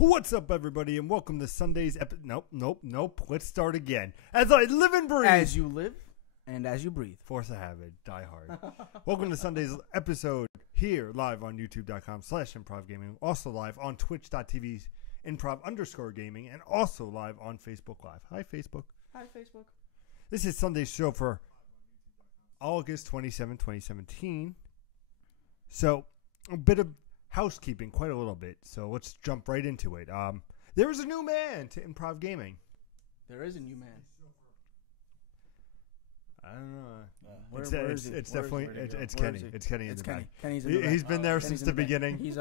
What's up, everybody, and welcome to Sunday's Nope. Let's start again. As I live and breathe. As you live and as you breathe. Force of habit. Die hard. Welcome to Sunday's episode here, live on youtube.com/ImprovGaming. Also live on twitch.tv improv_gaming, and also live on Facebook Live. Hi, Facebook. Hi, Facebook. This is Sunday's show for August 27, 2017. So, a bit of housekeeping, quite a little bit. So let's jump right into it. There is a new man to Improv Gaming. There is a new man. I don't know. It's definitely Kenny. It's Kenny. It's Kenny. Kenny's in the He's back. been there since the beginning. He's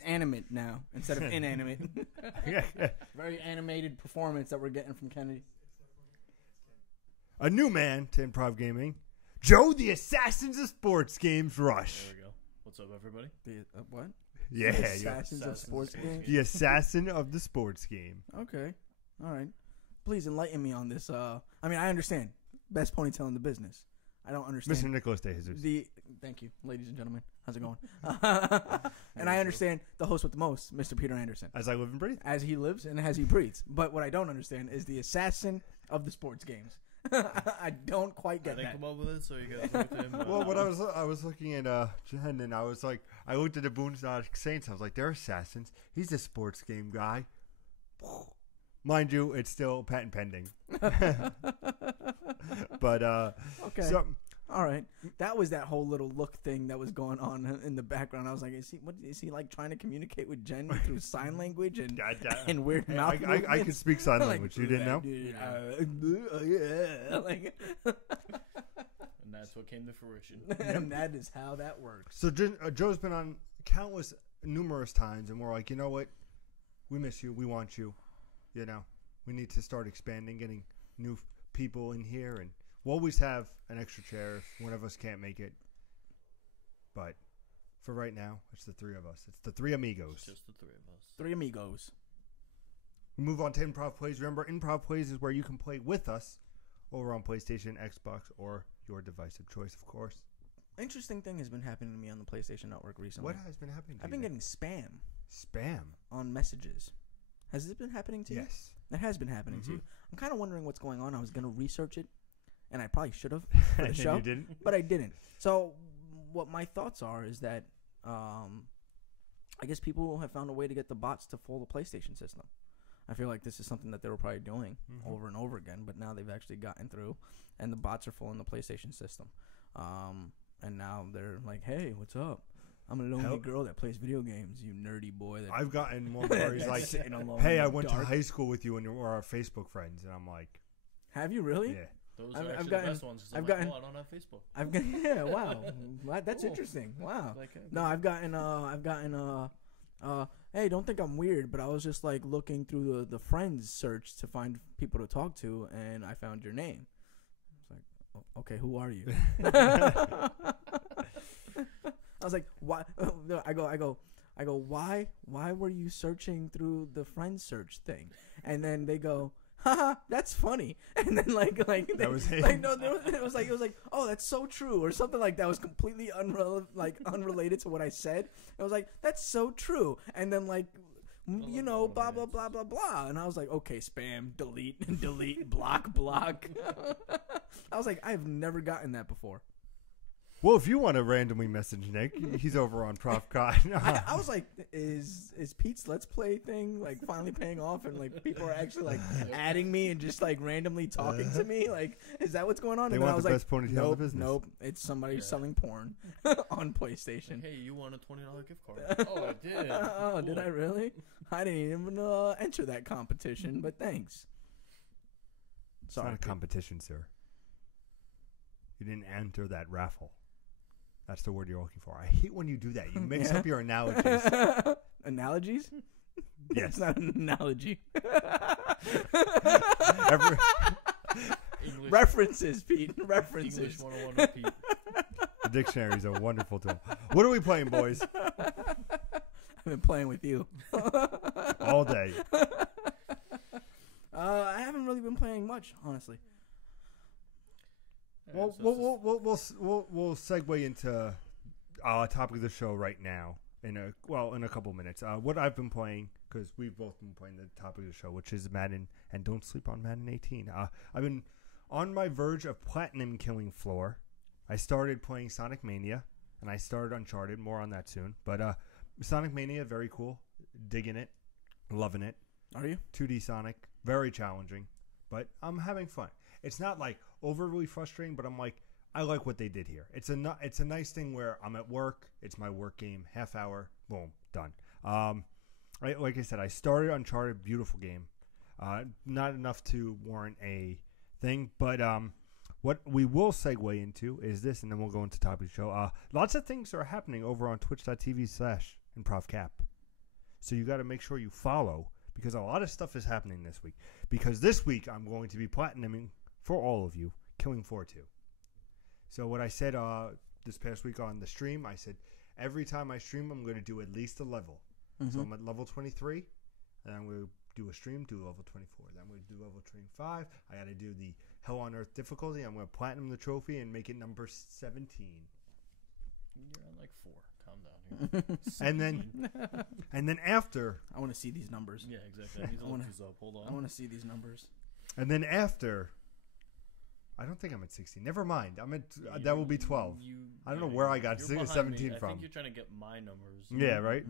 animate now instead of inanimate. Very animated performance that we're getting from Kenny. A new man to Improv Gaming, Joe the Assassins of Sports Games Rush. There we go. What's up, everybody? What? Yeah, The Assassins of Sports Games. the assassin of the sports game. Okay. All right. Please enlighten me on this. I mean, I understand. Best ponytail in the business. I don't understand. Mr. Nicholas De Jesus. Thank you, ladies and gentlemen. How's it going? And I understand the host with the most, Mr. Peter Anderson. As I live and breathe. As he lives and as he breathes. But what I don't understand is the assassin of the sports games. I don't quite get I didn't that. come up with it, so you guys looked at him. Well, what I was looking at Jen, and I was like, I looked at the Boondock Saints. I was like, they're assassins. He's a sports game guy. Mind you, it's still patent pending. But Okay. So, All right. That was that whole little look thing that was going on in the background. I was like, is he like trying to communicate with Jen through sign language and weird mouth movements? I could speak sign language. You didn't know? Like, And that's what came to fruition. and that is how that works. So Joe's been on numerous times, and we're like, you know what? We miss you. We want you. You know, we need to start expanding, getting new people in here, and we'll always have an extra chair if one of us can't make it. But for right now, it's the three of us. It's the three amigos. It's just the three of us. Three amigos. We move on to Improv Plays. Remember, Improv Plays is where you can play with us over on PlayStation, Xbox, or your device of choice, of course. Interesting thing has been happening to me on the PlayStation Network recently. What has been happening to I've you? been getting spam Spam? on messages. Has this been happening to you? Yes. It has been happening to you. I'm kind of wondering what's going on. I was going to research it, and I probably should have for the And show. you didn't? But I didn't. So what my thoughts are is that I guess people have found a way to get the bots to fool the PlayStation system. I feel like this is something that they were probably doing over and over again, but now they've actually gotten through, and the bots are fooling the PlayStation system. And now they're like, hey, what's up? I'm a lonely girl that plays video games, you nerdy boy. That I've gotten one where he's like, sitting alone hey, in I the went dark. to high school with you and we're our Facebook friends. And I'm like, Have you really? yeah. Those I've are actually gotten- the best ones. 'Cause I've I'm like, gotten- oh, I don't have Facebook. I've got wow. That's Cool. interesting. Wow. Like, No, I've gotten hey, don't think I'm weird, but I was just like looking through the friends search to find people to talk to, and I found your name. It's like, oh, okay, who are you? I was like, why? I go, why were you searching through the friends search thing? And then they go, haha, that's funny. And then like That was him. like no, it was like, oh, that's so true, or something like that was completely unrelated to what I said. It was like, that's so true. And then like, you know, blah blah blah blah blah. And I was like, okay, spam, delete, block. I was like, I've never gotten that before. Well, if you want to randomly message Nick, he's over on ProfCon. I was like, is Pete's Let's Play thing like finally paying off, and like people are actually like adding me and just like randomly talking to me? Like, is that what's going on? They And then want I was the like, best ponytail in the nope, business. nope, it's somebody selling porn on PlayStation. hey, you won a $20 gift card. Oh, I did. Oh, did Cool. I really? I didn't even enter that competition, but thanks. It's Sorry, not a Pete. competition, sir. You didn't enter that raffle. That's the word you're looking for. I hate when you do that. You mix up your analogies. Analogies? Yes. It's not an analogy. English, References, Pete. References. English 101 with Pete. The dictionary is a wonderful tool. What are we playing, boys? I've been playing with you All day. I haven't really been playing much, honestly. Yeah, We'll segue into topic of the show right now in a couple minutes. What I've been playing because we've both been playing the topic of the show, which is Madden, and don't sleep on Madden 18. I've been on my verge of platinum killing floor. I started playing Sonic Mania, and I started Uncharted. More on that soon. But Sonic Mania, very cool. Digging it. Loving it. Are you? 2D Sonic. Very challenging. But I'm having fun. It's not like overly frustrating, but I'm like, I like what they did here. It's a nice thing where I'm at work. It's my work game. Half hour. Boom. Done. Like I said, I started Uncharted. Beautiful game. Not enough to warrant a thing. But what we will segue into is this, and then we'll go into top of the show. Lots of things are happening over on twitch.tv/ImprovCap. So you got to make sure you follow, because a lot of stuff is happening this week. Because this week I'm going to be platinuming for all of you, Killing Floor 2. So what I said this past week on the stream, I said every time I stream, I'm going to do at least a level. So I'm at level 23, and I'm going to do a stream, do level 24. Then I'm going to do level 25. I got to do the Hell on Earth difficulty. I'm going to platinum the trophy and make it number 17. You're on like 4. Calm down here. and then after, I want to see these numbers. Yeah, exactly. He's all these up. Hold on. I want to see these numbers. and then after, I don't think I'm at 16. Never mind. I'm at that will be 12. I don't know where I got 17 from. I think you're trying to get my numbers. Yeah, right.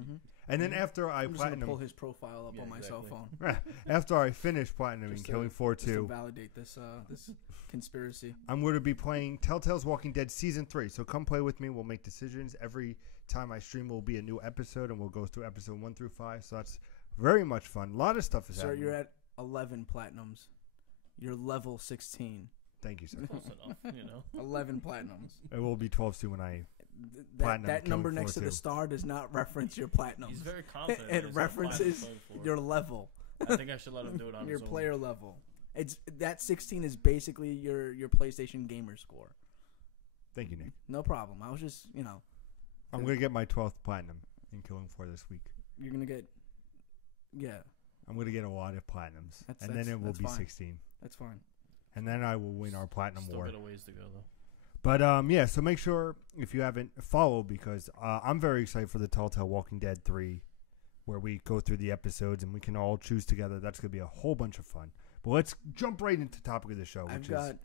And then after I I'm just gonna platinum, pull his profile up on my cell phone. after I finish platinum and Just Killing Floor just to 2, validate this this conspiracy. I'm going to be playing Telltale's Walking Dead Season 3. So come play with me. We'll make decisions. Every time I stream will be a new episode, and we'll go through episode 1 through 5. So that's very much fun. A lot of stuff is happening. Sir, you're at 11 platinums. You're level 16. Thank you, sir. Close enough, 11 platinums. It will be 12 soon when I platinum That number Killing next to Floor the 2. star does not reference your platinums. He's very confident. It references your level. I think I should let him do it on your his own. player level. It's that 16 is basically your PlayStation gamer score. Thank you, Nick. No problem. I was just, I'm going to get my 12th platinum in Killing Floor this week. you're going to get I'm going to get a lot of platinums. And then it will that's be fine. 16. That's fine. And then I will win our platinum Still war. got a ways to go, though. But yeah, so make sure if you haven't followed, because I'm very excited for the Telltale Walking Dead 3, where we go through the episodes and we can all choose together. That's going to be a whole bunch of fun. But let's jump right into the topic of the show, I've which got is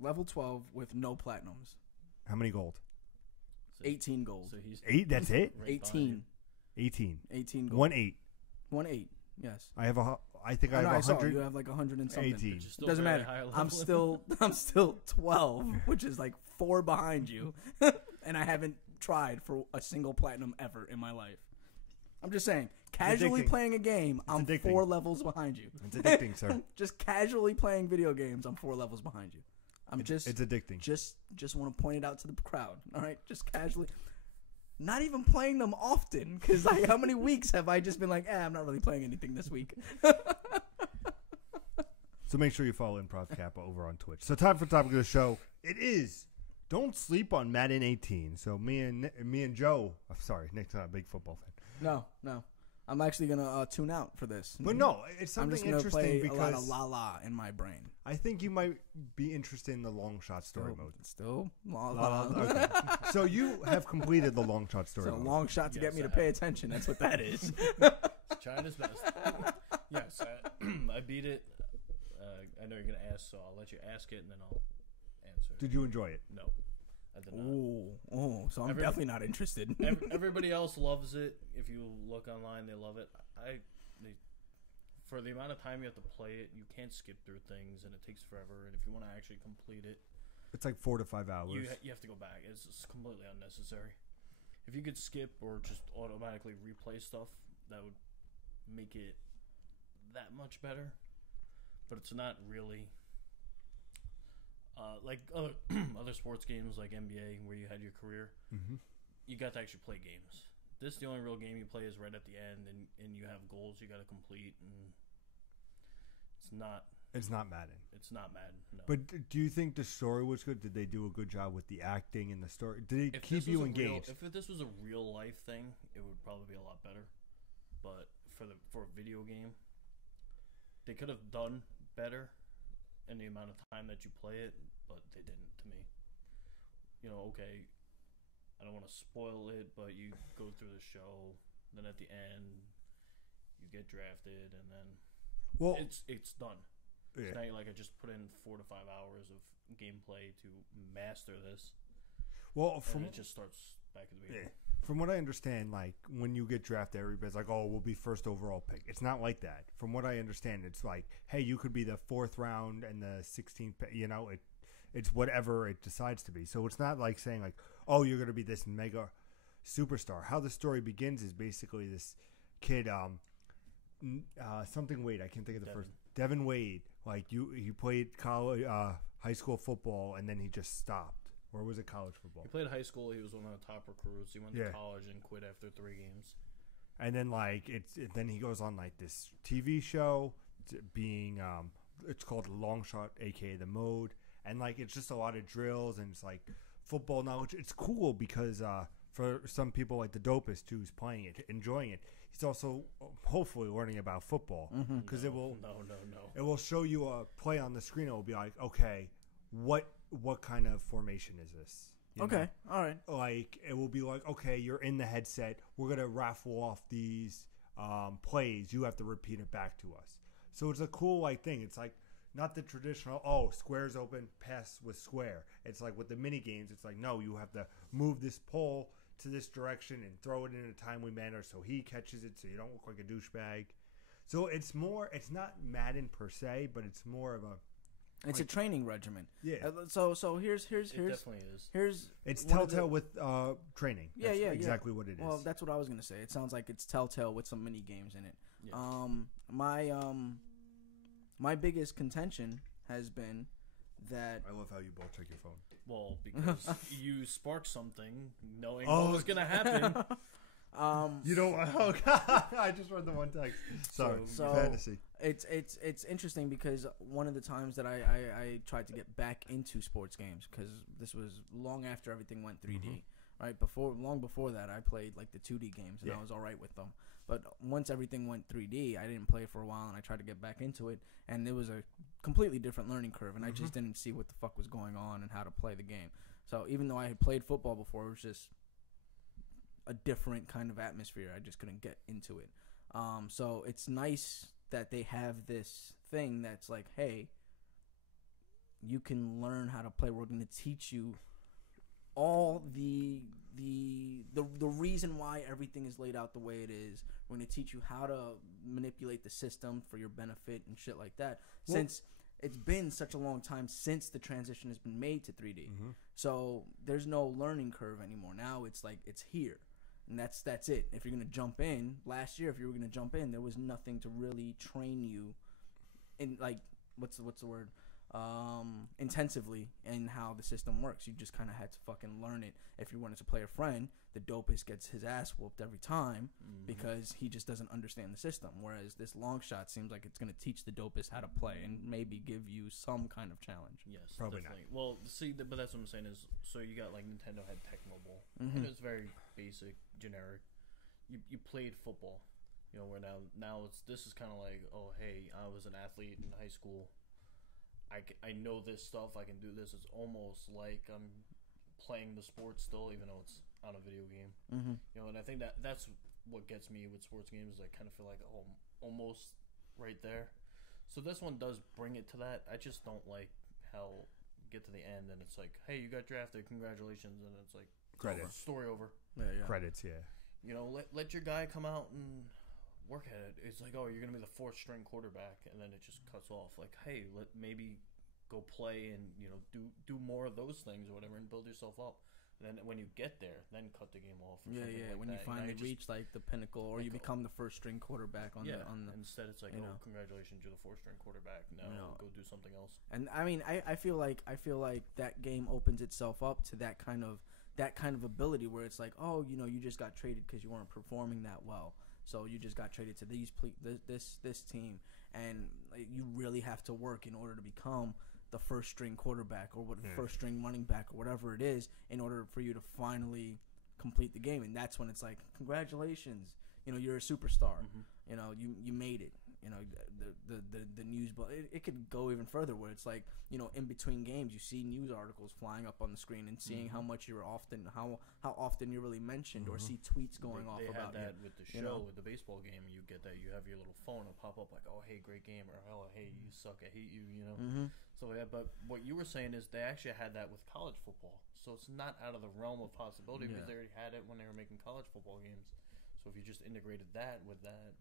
level 12 with no platinums. how many gold? So, 18 gold. So he's 8. That's it. right behind 18. 18. 18 gold. 1-8. 1-8. Yes. I think I have I saw 100. you have like 100 and something. 18. you. Still Doesn't very matter. high level. I'm still 12, which is like 4 behind you, and I haven't tried for a single platinum ever in my life. I'm just saying, casually addicting. playing a game, I'm addicting. 4 levels behind you. It's addicting, sir. Just casually playing video games, I'm 4 levels behind you. It's addicting. Just want to point it out to the crowd. All right, just casually. Not even playing them often, because like, how many weeks have I just been like, I'm not really playing anything this week. So make sure you follow Improv Kappa over on Twitch. So time for topic of the show. It is don't sleep on Madden 18. So me and Joe. I'm sorry, Nick's not a big football fan. No. I'm actually gonna tune out for this. But no, it's I'm something just gonna interesting play because a lot of la la in my brain. I think you might be interested in the long shot story mode. Still la La- la. okay. So you have completed the long shot story So a mode. long shot to get Yes, me to I pay have. attention. That's what that is. He's trying his best. Yes, I beat it. I know you're going to ask, so I'll let you ask it, and then I'll answer. Did you enjoy it? No, I did not. So I'm definitely not interested. Everybody else loves it. If you look online, they love it. For the amount of time you have to play it, you can't skip through things, and it takes forever. And if you want to actually complete it, It's like 4 to 5 hours. you have to go back. It's just completely unnecessary. If you could skip or just automatically replay stuff, that would make it that much better. But it's not really like other sports games like NBA where you had your career. Mm-hmm. You got to actually play games. This, the only real game you play is right at the end, and you have goals you got to complete, and it's not Madden. It's not Madden. No. But do you think the story was good? Did they do a good job with the acting and the story? Did it keep you engaged? If this was a real life thing, it would probably be a lot better. But for a video game, they could have done better in the amount of time that you play it, but they didn't. To me, okay, I don't want to spoil it, but you go through the show, then at the end, you get drafted, and then Well, it's done. yeah. It's not like I just put in 4 to 5 hours of gameplay to master this. Well, And it just starts back at the beginning. From what I understand, like when you get drafted, everybody's like, "Oh, we'll be first overall pick." It's not like that. From what I understand, it's like, "Hey, you could be the 4th round and the 16th pick." You know, it's whatever it decides to be. So it's not like saying like, "Oh, you're going to be this mega superstar." How the story begins is basically this kid, something Wade. I can't think of the first. Devin Wade. Like he played college, high school football, and then he just stopped. Or was it college football? He played high school. He was one of the top recruits. He went to college and quit after 3 games. And then then he goes on like this TV show, being it's called Longshot, aka the Mode, and like it's just a lot of drills and it's like football knowledge. It's cool because for some people like the dopest who's playing it, enjoying it, he's also hopefully learning about football because it will it will show you a play on the screen. It will be like, okay, what kind of formation is this? Okay, all right. Like it will be like, okay, you're in the headset. We're gonna raffle off these plays. You have to repeat it back to us. So it's a cool like thing. It's like not the traditional square's open, pass with square. It's like with the mini games. It's like no, you have to move this pole to this direction and throw it in a timely manner so he catches it, so you don't look like a douchebag. So it's not Madden per se, but it's more of a. It's a training regimen. Yeah. So here's It definitely is. It's Telltale with training. Yeah, That's yeah, exactly what it is. Well, that's what I was gonna say. It sounds like it's Telltale with some mini games in it. Yeah. My biggest contention has been that I love how you both check your phone. Well, because you sparked something knowing what was going to happen. You don't. Oh God! I just read the one text. Sorry, So fantasy. It's interesting because one of the times that I tried to get back into sports games, because this was long after everything went 3D. Right long before that, I played like the 2D games and I was all right with them. But once everything went 3D, I didn't play for a while and I tried to get back into it, and it was a completely different learning curve, and I just didn't see what the fuck was going on and how to play the game. So even though I had played football before, it was just a different kind of atmosphere. I just couldn't get into it. So it's nice that they have this thing that's like, hey, you can learn how to play. We're going to teach you all the reason why everything is laid out the way it is. We're going to teach you how to manipulate the system for your benefit and shit like that. Well, since it's been such a long time since the transition has been made to 3D. So there's no learning curve anymore. Now it's like it's here. And that's it. If you're going to jump in, last year if you were going to jump in, there was nothing to really train you in, like, what's the word? Intensively in how the system works. You just kind of had to fucking learn it. If you wanted to play a friend, the dopest gets his ass whooped every time because he just doesn't understand the system. Whereas this long shot seems like it's going to teach the dopest how to play and maybe give you some kind of challenge. Yes, probably definitely. not. Well, see, but that's what I'm saying is, so you got like Nintendo had Tech Mobile, and it was very basic, generic. You played football, you know. Where now this is kind of like, oh hey, I was an athlete in high school. I know this stuff. I can do this. It's almost like I'm playing the sport still, even though it's on a video game. You know, and I think that's what gets me with sports games. Is I kind of feel like, oh, almost right there. So this one does bring it to that. I just don't like how you get to the end and it's like, hey, you got drafted. Congratulations. And it's like, credits. Story over. Yeah. Credits, yeah. You know, let your guy come out and work at it. It's like, oh, you're gonna be the 4th string quarterback, and then it just cuts off. Like, hey, maybe go play and, you know, do more of those things or whatever, and build yourself up. And then when you get there, then cut the game off. Yeah. Like when that. you finally reach like the pinnacle, or you become the 1st string quarterback on the. Instead, it's like, oh, congratulations, you're the 4th string quarterback. Now go do something else. And I mean, I feel like that game opens itself up to that kind of ability where it's like, oh, you know, you just got traded because you weren't performing that well. So you just got traded to this team, and like, you really have to work in order to become the 1st string quarterback or first string running back or whatever it is, in order for you to finally complete the game. And that's when it's like, congratulations, you know, you're a superstar. You know, you made it. You know, the news, but it could go even further where it's like, you know, in between games you see news articles flying up on the screen and seeing how much you're often how often you're really mentioned, or see tweets going off about They had that you, with the you show, know? with the baseball game. You get that, you have your little phone and pop up like, oh hey, great game, or oh hey, you suck, I hate you, you know. So yeah, but what you were saying is they actually had that with college football, so it's not out of the realm of possibility because they already had it when they were making college football games. So if you just integrated that with that.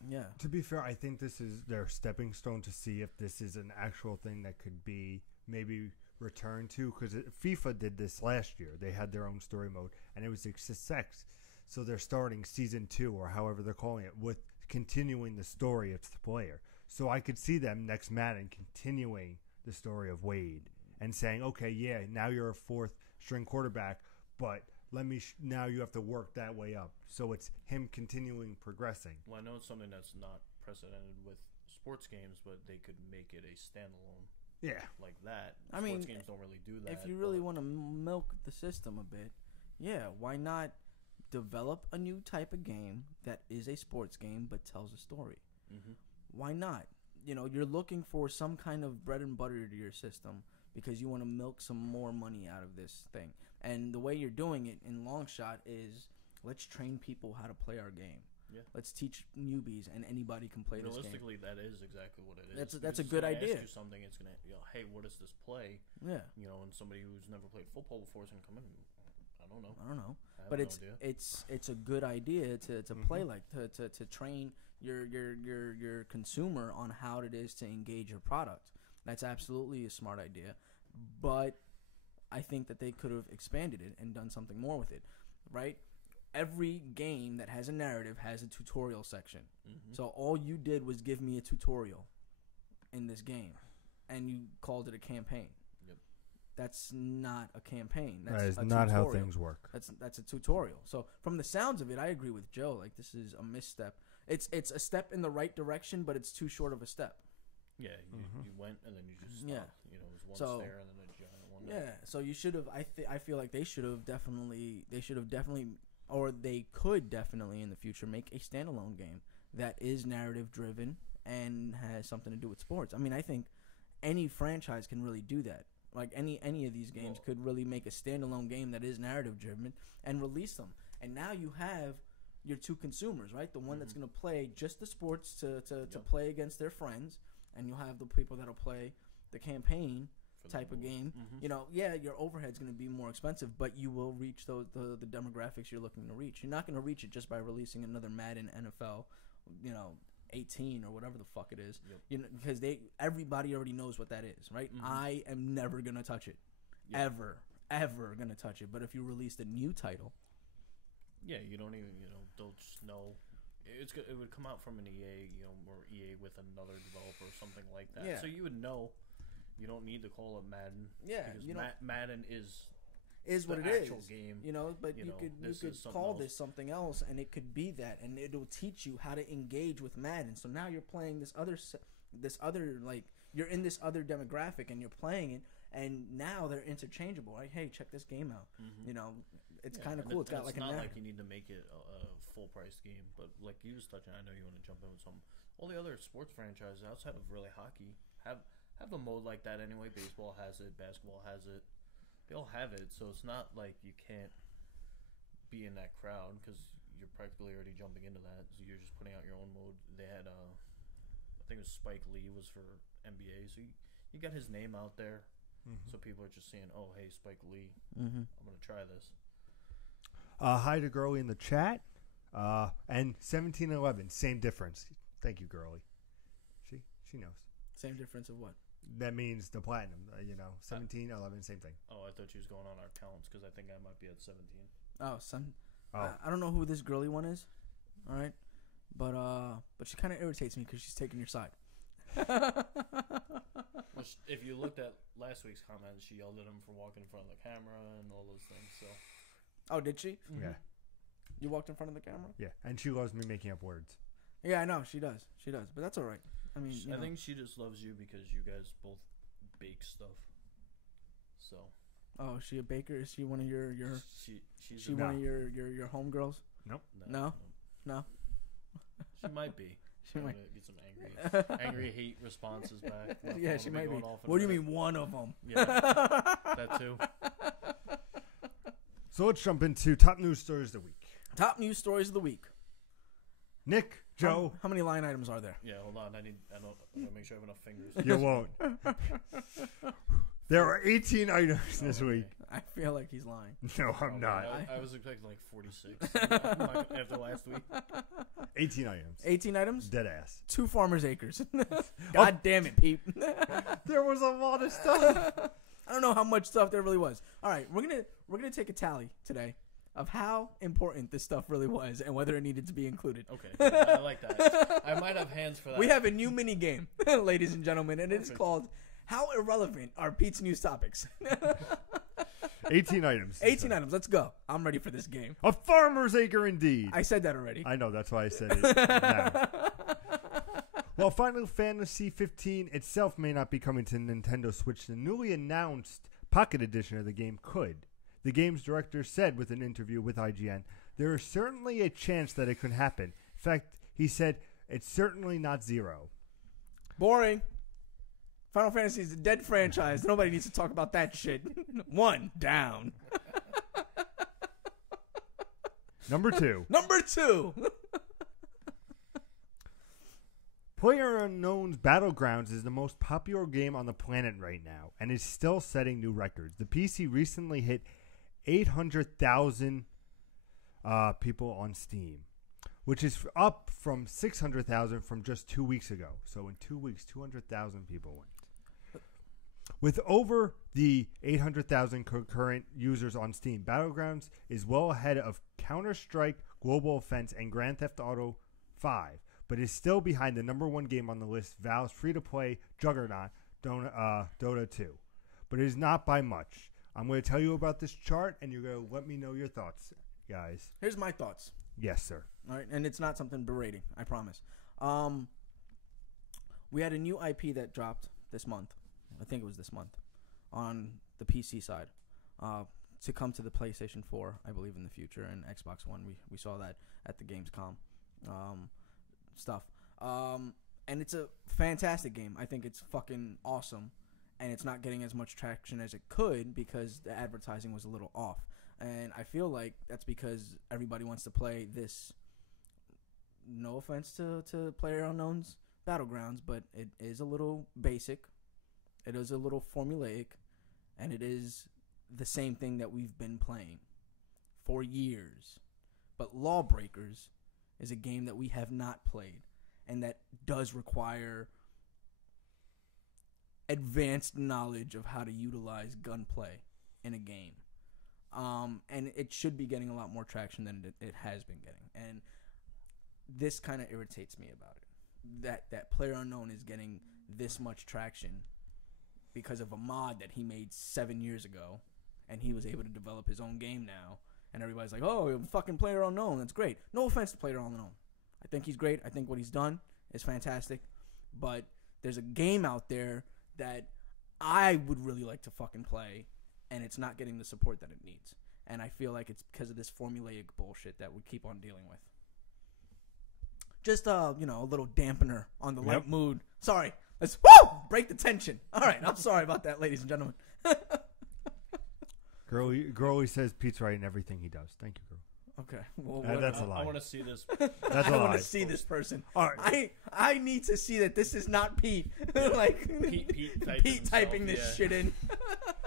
Yeah. To be fair, I think this is their stepping stone to see if this is an actual thing that could be maybe returned to. Because FIFA did this last year. They had their own story mode, and it was a success. So they're starting season 2, or however they're calling it, with continuing the story of the player. So I could see them next Madden continuing the story of Wade and saying, okay, yeah, now you're a 4th string quarterback, but now you have to work that way up. So it's him continuing progressing. Well, I know it's something that's not precedented with sports games, but they could make it a standalone. Yeah. Like that. I mean, sports games don't really do that. If you really want to milk the system a bit, yeah, why not develop a new type of game that is a sports game but tells a story? Why not? You know, you're looking for some kind of bread and butter to your system because you want to milk some more money out of this thing. And the way you're doing it in Longshot is, let's train people how to play our game. Yeah. Let's teach newbies, and anybody can play this game. Realistically, that is exactly what it is. That's a good idea. Ask you something, it's gonna, you know, hey, what is this play? Yeah. You know, and somebody who's never played football before is gonna come in. I don't know. But it's a good idea to play like to train your consumer on how it is to engage your product. That's absolutely a smart idea, but I think that they could have expanded it and done something more with it, right? Every game that has a narrative has a tutorial section. So all you did was give me a tutorial in this game, and you called it a campaign. That's not a campaign. That's that is a not tutorial. how things work. That's a tutorial. So from the sounds of it, I agree with Joe. Like, this is a misstep. It's a step in the right direction, but it's too short of a step. Yeah, you went and then you just stopped. Yeah. You know, it was one stair and then a giant one. Yeah, so you should have. I feel like they should have definitely, or they could definitely in the future make a standalone game that is narrative driven and has something to do with sports. I mean, I think any franchise can really do that. Like any of these games could really make a standalone game that is narrative driven and release them. And now you have your two consumers, right? The one that's going to play just the sports to play against their friends, and you'll have the people that'll play the campaign type of game. You know, yeah, your overhead's going to be more expensive, but you will reach the demographics you're looking to reach. You're not going to reach it just by releasing another Madden NFL, 18 or whatever the fuck it is. You know, because everybody already knows what that is, right? I am never going to touch it. Ever going to touch it. But if you released a new title, yeah, you don't even, they'll just know. It would come out from an EA, or EA with another developer or something like that. Yeah. So you would know. You don't need to call it Madden. Yeah, because Madden is what it actual is. Game. But you could call this something else, and it could be that, and it'll teach you how to engage with Madden. So now you're playing this other like you're in this other demographic, and you're playing it, and now they're interchangeable. Like, hey, check this game out. It's kind of cool. It's got like a narrative. It's not like you need to make it a full price game, but like you was touching, I know you want to jump in with something. All the other sports franchises outside of really hockey have a mode like that anyway. Baseball has it, basketball has it. They all have it, so it's not like you can't be in that crowd because you're practically already jumping into that. So you're just putting out your own mode. They had, I think it was Spike Lee was for NBA, so you got his name out there, so people are just saying, "Oh, hey, Spike Lee, I'm gonna try this." Hi to Girlie in the chat, and 1711, same difference. Thank you, Girlie. She knows. Same difference of what? That means the platinum, 17, 11, same thing. Oh, I thought she was going on our counts because I think I might be at 17. I don't know who this girly one is. All right, but she kind of irritates me because she's taking your side. Well, if you looked at last week's comments, she yelled at him for walking in front of the camera and all those things. So. Oh, did she? Yeah. You walked in front of the camera? Yeah, and she loves me making up words. Yeah, I know she does. But that's all right. I mean, I think she just loves you because you guys both bake stuff. So. Oh, is she a baker? Is she one of your? She's one of your homegirls? Nope. No. She might be. She might get some angry hate responses back. Yeah, she might be. What do you mean one of them? Yeah, that too. So let's jump into top news stories of the week. Top news stories of the week. Nick, Joe. How many line items are there? Yeah, hold on. I gotta make sure I have enough fingers. You won't. There are 18 items this week. I feel like he's lying. No, I'm not. I was expecting like 46 after last week. 18 items. 18 items? Dead ass. 2 farmers' acres. God damn it, Pete. There was a lot of stuff. I don't know how much stuff there really was. All right, we're gonna take a tally today of how important this stuff really was and whether it needed to be included. Okay, I like that. I might have hands for that. We have a new mini game, ladies and gentlemen, and it is called "How Irrelevant Are Pete's News Topics?" 18 items. 18 items. Let's go. I'm ready for this game. A farmer's acre indeed. I said that already. I know, that's why I said it now. While Final Fantasy 15 itself may not be coming to Nintendo Switch, the newly announced Pocket Edition of the game could. The game's director said with an interview with IGN, there is certainly a chance that it could happen. In fact, he said, it's certainly not zero. Boring. Final Fantasy is a dead franchise. Nobody needs to talk about that shit. 1 down. Number 2. Number 2. PlayerUnknown's Battlegrounds is the most popular game on the planet right now and is still setting new records. The PC recently hit 800,000 people on Steam, which is up from 600,000 from just 2 weeks ago. So in 2 weeks, 200,000 people went. With over the 800,000 concurrent users on Steam, Battlegrounds is well ahead of Counter-Strike, Global Offense, and Grand Theft Auto 5, but is still behind the number 1 game on the list, Valve's free-to-play juggernaut, Dota 2. But it is not by much. I'm going to tell you about this chart, and you're going to let me know your thoughts, guys. Here's my thoughts. Yes, sir. All right, and it's not something berating, I promise. We had a new IP that dropped this month. I think it was this month on the PC side to come to the PlayStation 4, I believe, in the future, and Xbox One. We saw that at the Gamescom stuff. And it's a fantastic game. I think it's fucking awesome, and it's not getting as much traction as it could because the advertising was a little off. And I feel like that's because everybody wants to play this. No offense to PlayerUnknown's Battlegrounds, but it is a little basic. It is a little formulaic, and it is the same thing that we've been playing for years. But Lawbreakers is a game that we have not played, and that does require advanced knowledge of how to utilize gunplay in a game. And it should be getting a lot more traction than it has been getting. And this kind of irritates me about it. That PlayerUnknown is getting this much traction because of a mod that he made 7 years ago, and he was able to develop his own game now. And everybody's like, oh, fucking PlayerUnknown, that's great. No offense to PlayerUnknown. I think he's great. I think what he's done is fantastic. But there's a game out there that I would really like to fucking play, and it's not getting the support that it needs. And I feel like it's because of this formulaic bullshit that we keep on dealing with. Just, a little dampener on the light mood. Sorry. Let's break the tension. All right. I'm sorry about that, ladies and gentlemen. Girlie says Pete's right in everything he does. Thank you, girl. Okay. Well, that's a lie. I want to see this. That's a lie. I want to see this person. All right. I need to see that this is not Pete. Like Pete typing this shit in.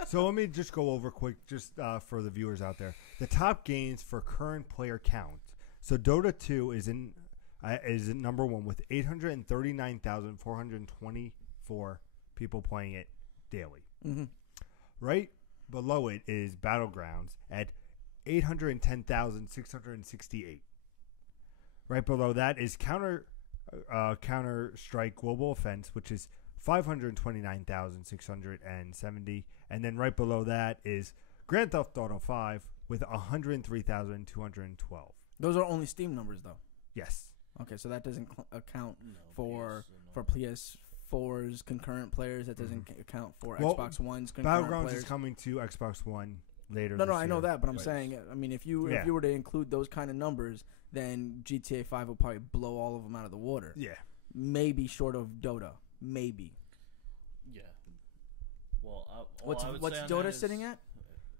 So let me just go over quick, just for the viewers out there. The top games for current player count. So Dota 2 is in number 1 with 839,424 people playing it daily. Mm-hmm. Right below it is Battlegrounds at 810,668. Right below that is Counter-Strike Global Offense, which is 529,670. And then right below that is Grand Theft Auto 5 with 103,212. Those are only Steam numbers, though. Yes. Okay, so that doesn't account for PS4's concurrent players. That doesn't account for Xbox One's concurrent Battlegrounds players. is coming to Xbox One later. No, this I year. know that, but I'm saying, I mean, if you were to include those kind of numbers, then GTA 5 will probably blow all of them out of the water. Yeah. maybe short of Dota, maybe. Yeah. Well, What's Dota sitting at?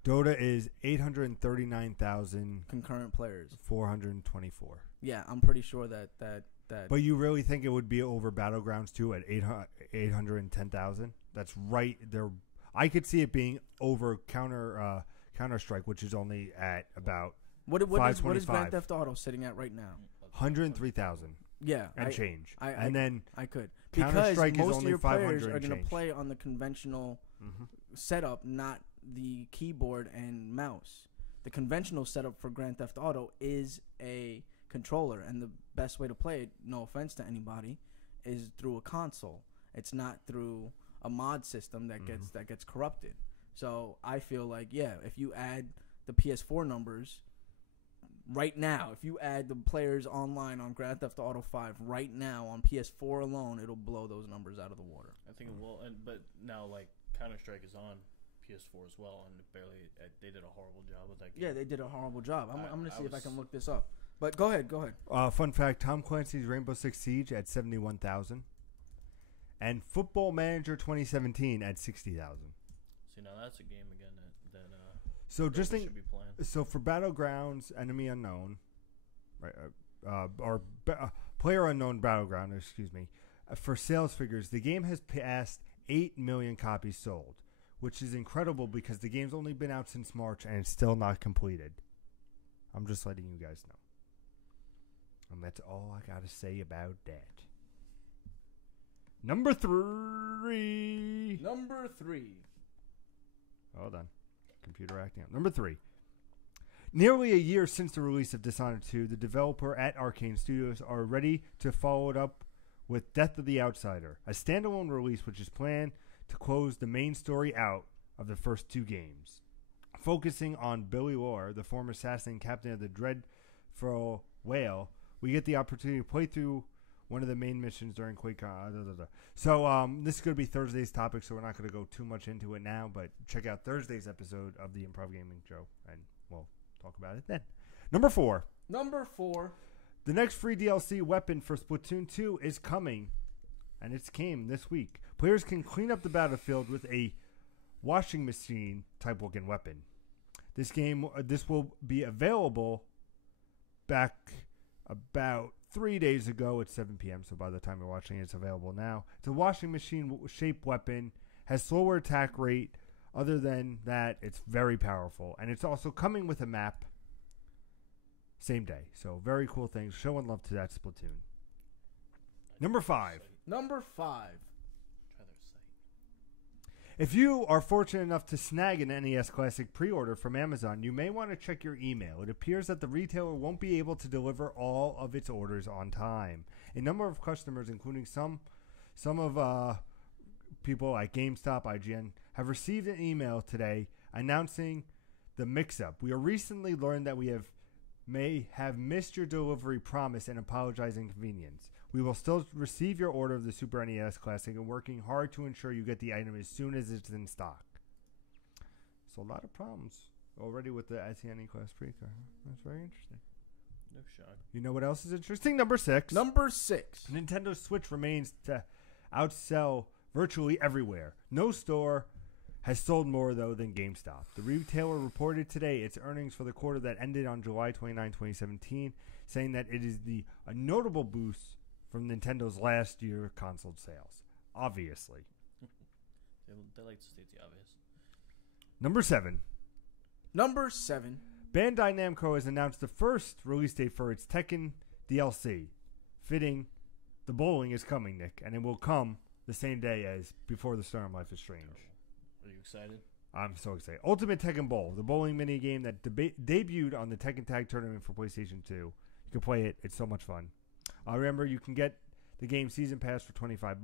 Dota is 839,424. Concurrent players. 424. Yeah, I'm pretty sure that. But you really think it would be over Battlegrounds too at 810,000? That's right there. I could see it being over Counter Strike, which is only at about what is Grand Theft Auto sitting at right now? 103,000. Yeah, and change. Then I could Counter Strike most is of only your 500 players are going to play on the conventional setup, not the keyboard and mouse. The conventional setup for Grand Theft Auto is a controller, and the best way to play it, no offense to anybody, is through a console. It's not through a mod system that gets corrupted. So I feel like, yeah, if you add the PS4 numbers right now, if you add the players online on Grand Theft Auto 5 right now on PS4 alone, it'll blow those numbers out of the water. I think it will, but now like Counter Strike is on PS4 as well, and they did a horrible job with that game. Yeah, they did a horrible job. I'm going to see if I can look this up. But go ahead. Fun fact, Tom Clancy's Rainbow Six Siege at 71,000. And Football Manager 2017 at 60,000. See, now that's a game again that so just think, should be playing. So for Battlegrounds, Enemy Unknown, right, Player Unknown Battleground, excuse me, for sales figures, the game has passed 8 million copies sold, which is incredible because the game's only been out since March and it's still not completed. I'm just letting you guys know. And that's all I got to say about that. Number 3. Hold on. Computer acting up. Number 3. Nearly a year since the release of Dishonored 2, the developer at Arcane Studios are ready to follow it up with Death of the Outsider, a standalone release which is planned to close the main story out of the first 2 games. Focusing on Billy Lore, the former assassin and captain of the Dreadful Whale, we get the opportunity to play through one of the main missions during QuakeCon. So this is going to be Thursday's topic, so we're not going to go too much into it now, but check out Thursday's episode of the Improv Gaming Show, and we'll talk about it then. Number 4. The next free DLC weapon for Splatoon 2 is coming, and it came this week. Players can clean up the battlefield with a washing machine type looking weapon. This will be available back about 3 days ago at 7 p.m. So by the time you're watching it, it's available now. It's a washing machine shaped weapon, has slower attack rate. Other than that, it's very powerful, and it's also coming with a map. Same day. So very cool things. Showing love to that Splatoon. Number 5. Try their site. If you are fortunate enough to snag an NES Classic pre-order from Amazon, you may want to check your email. It appears that the retailer won't be able to deliver all of its orders on time. A number of customers, including some of people at GameStop, IGN, have received an email today announcing the mix-up. We have recently learned that we may have missed your delivery promise and apologize inconvenience. We will still receive your order of the Super NES Classic and working hard to ensure you get the item as soon as it's in stock. So a lot of problems already with the SNES Class Pre-Car. That's very interesting. No shock. You know what else is interesting? Number 6. Nintendo Switch remains to outsell virtually everywhere. No store has sold more, though, than GameStop. The retailer reported today its earnings for the quarter that ended on July 29, 2017, saying that it is a notable boost from Nintendo's last year console sales. Obviously. They like to state the obvious. Number 7. Bandai Namco has announced the first release date for its Tekken DLC. Fitting, the bowling is coming, Nick, and it will come the same day as Before the Storm Life is Strange. Are you excited? I'm so excited. Ultimate Tekken Bowl, the bowling minigame that debuted on the Tekken Tag Tournament for PlayStation 2. You can play it. It's so much fun. Remember, you can get the game Season Pass for $25.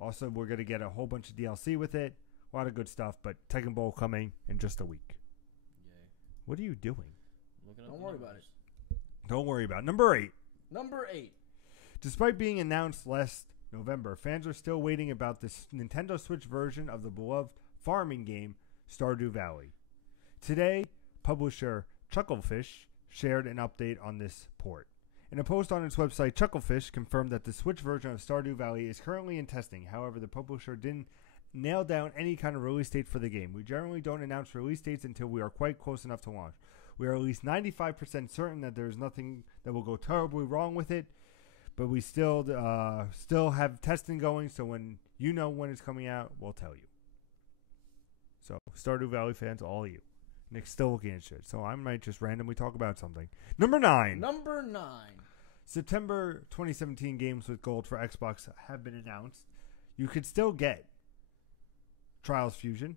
Also, we're going to get a whole bunch of DLC with it. A lot of good stuff, but Tekken Bowl coming in just a week. Yay. What are you doing? Don't worry about it. Don't worry about it. Number 8. Number 8. Despite being announced last November, fans are still waiting about this Nintendo Switch version of the beloved farming game Stardew Valley. Today, publisher Chucklefish shared an update on this port. In a post on its website, Chucklefish confirmed that the Switch version of Stardew Valley is currently in testing. However, the publisher didn't nail down any kind of release date for the game. We generally don't announce release dates until we are quite close enough to launch. We are at least 95% certain that there is nothing that will go terribly wrong with it, but we still have testing going, so when you know when it's coming out, we'll tell you. So, Stardew Valley fans, all of you. Nick's still looking at shit, so I might just randomly talk about something. Number 9. September 2017 games with gold for Xbox have been announced. You could still get Trials Fusion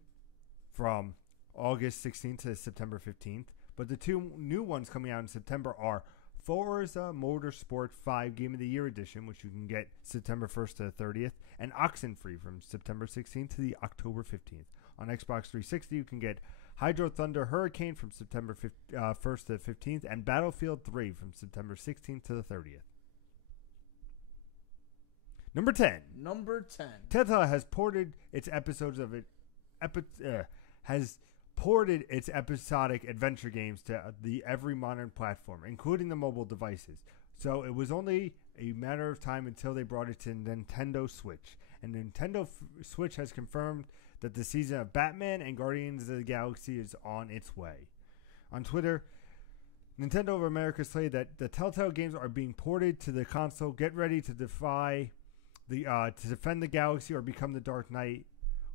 from August 16th to September 15th, but the 2 new ones coming out in September are Forza Motorsport 5 Game of the Year Edition, which you can get September 1st to the 30th, and Oxenfree from September 16th to the October 15th. On Xbox 360, you can get Hydro Thunder Hurricane from September 1st to the 15th, and Battlefield 3 from September 16th to the 30th. Number 10. Telltale has ported its its episodic adventure games to every modern platform, including the mobile devices. So it was only a matter of time until they brought it to Nintendo Switch. And Nintendo Switch has confirmed that the season of Batman and Guardians of the Galaxy is on its way. On Twitter, Nintendo of America say that the Telltale games are being ported to the console. Get ready to defend the galaxy or become the Dark Knight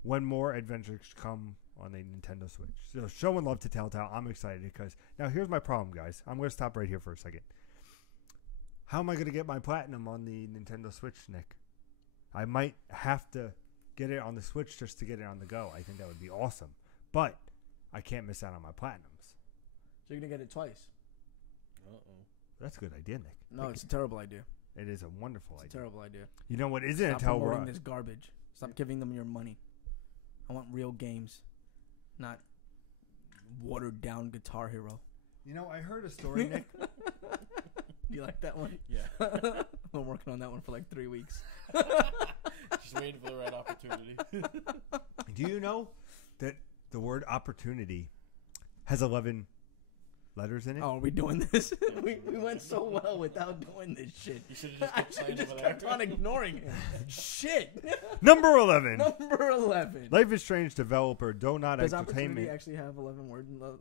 when more adventures come on the Nintendo Switch. So showing love to Telltale. I'm excited because now here's my problem, guys. I'm going to stop right here for a second. How am I going to get my platinum on the Nintendo Switch, Nick? I might have to get it on the Switch just to get it on the go. I think that would be awesome. But I can't miss out on my platinums. So you're going to get it twice. That's a good idea, Nick. No, it's a terrible idea. It is a wonderful idea. It's a terrible idea. You know what isn't Stop until promoting this garbage. Stop giving them your money. I want real games, not watered down Guitar Hero. You know, I heard a story, Nick. Do you like that one? Yeah. I've been working on that one for like 3 weeks. Just waiting for the right opportunity. Do you know that the word opportunity has 11 letters in it? Oh, are we doing this? we went so well without doing this shit. You should have just kept playing over kept there. on ignoring him. Shit. Number 11. Number 11. Life is Strange developer Donut Does Entertainment. Opportunity actually have 11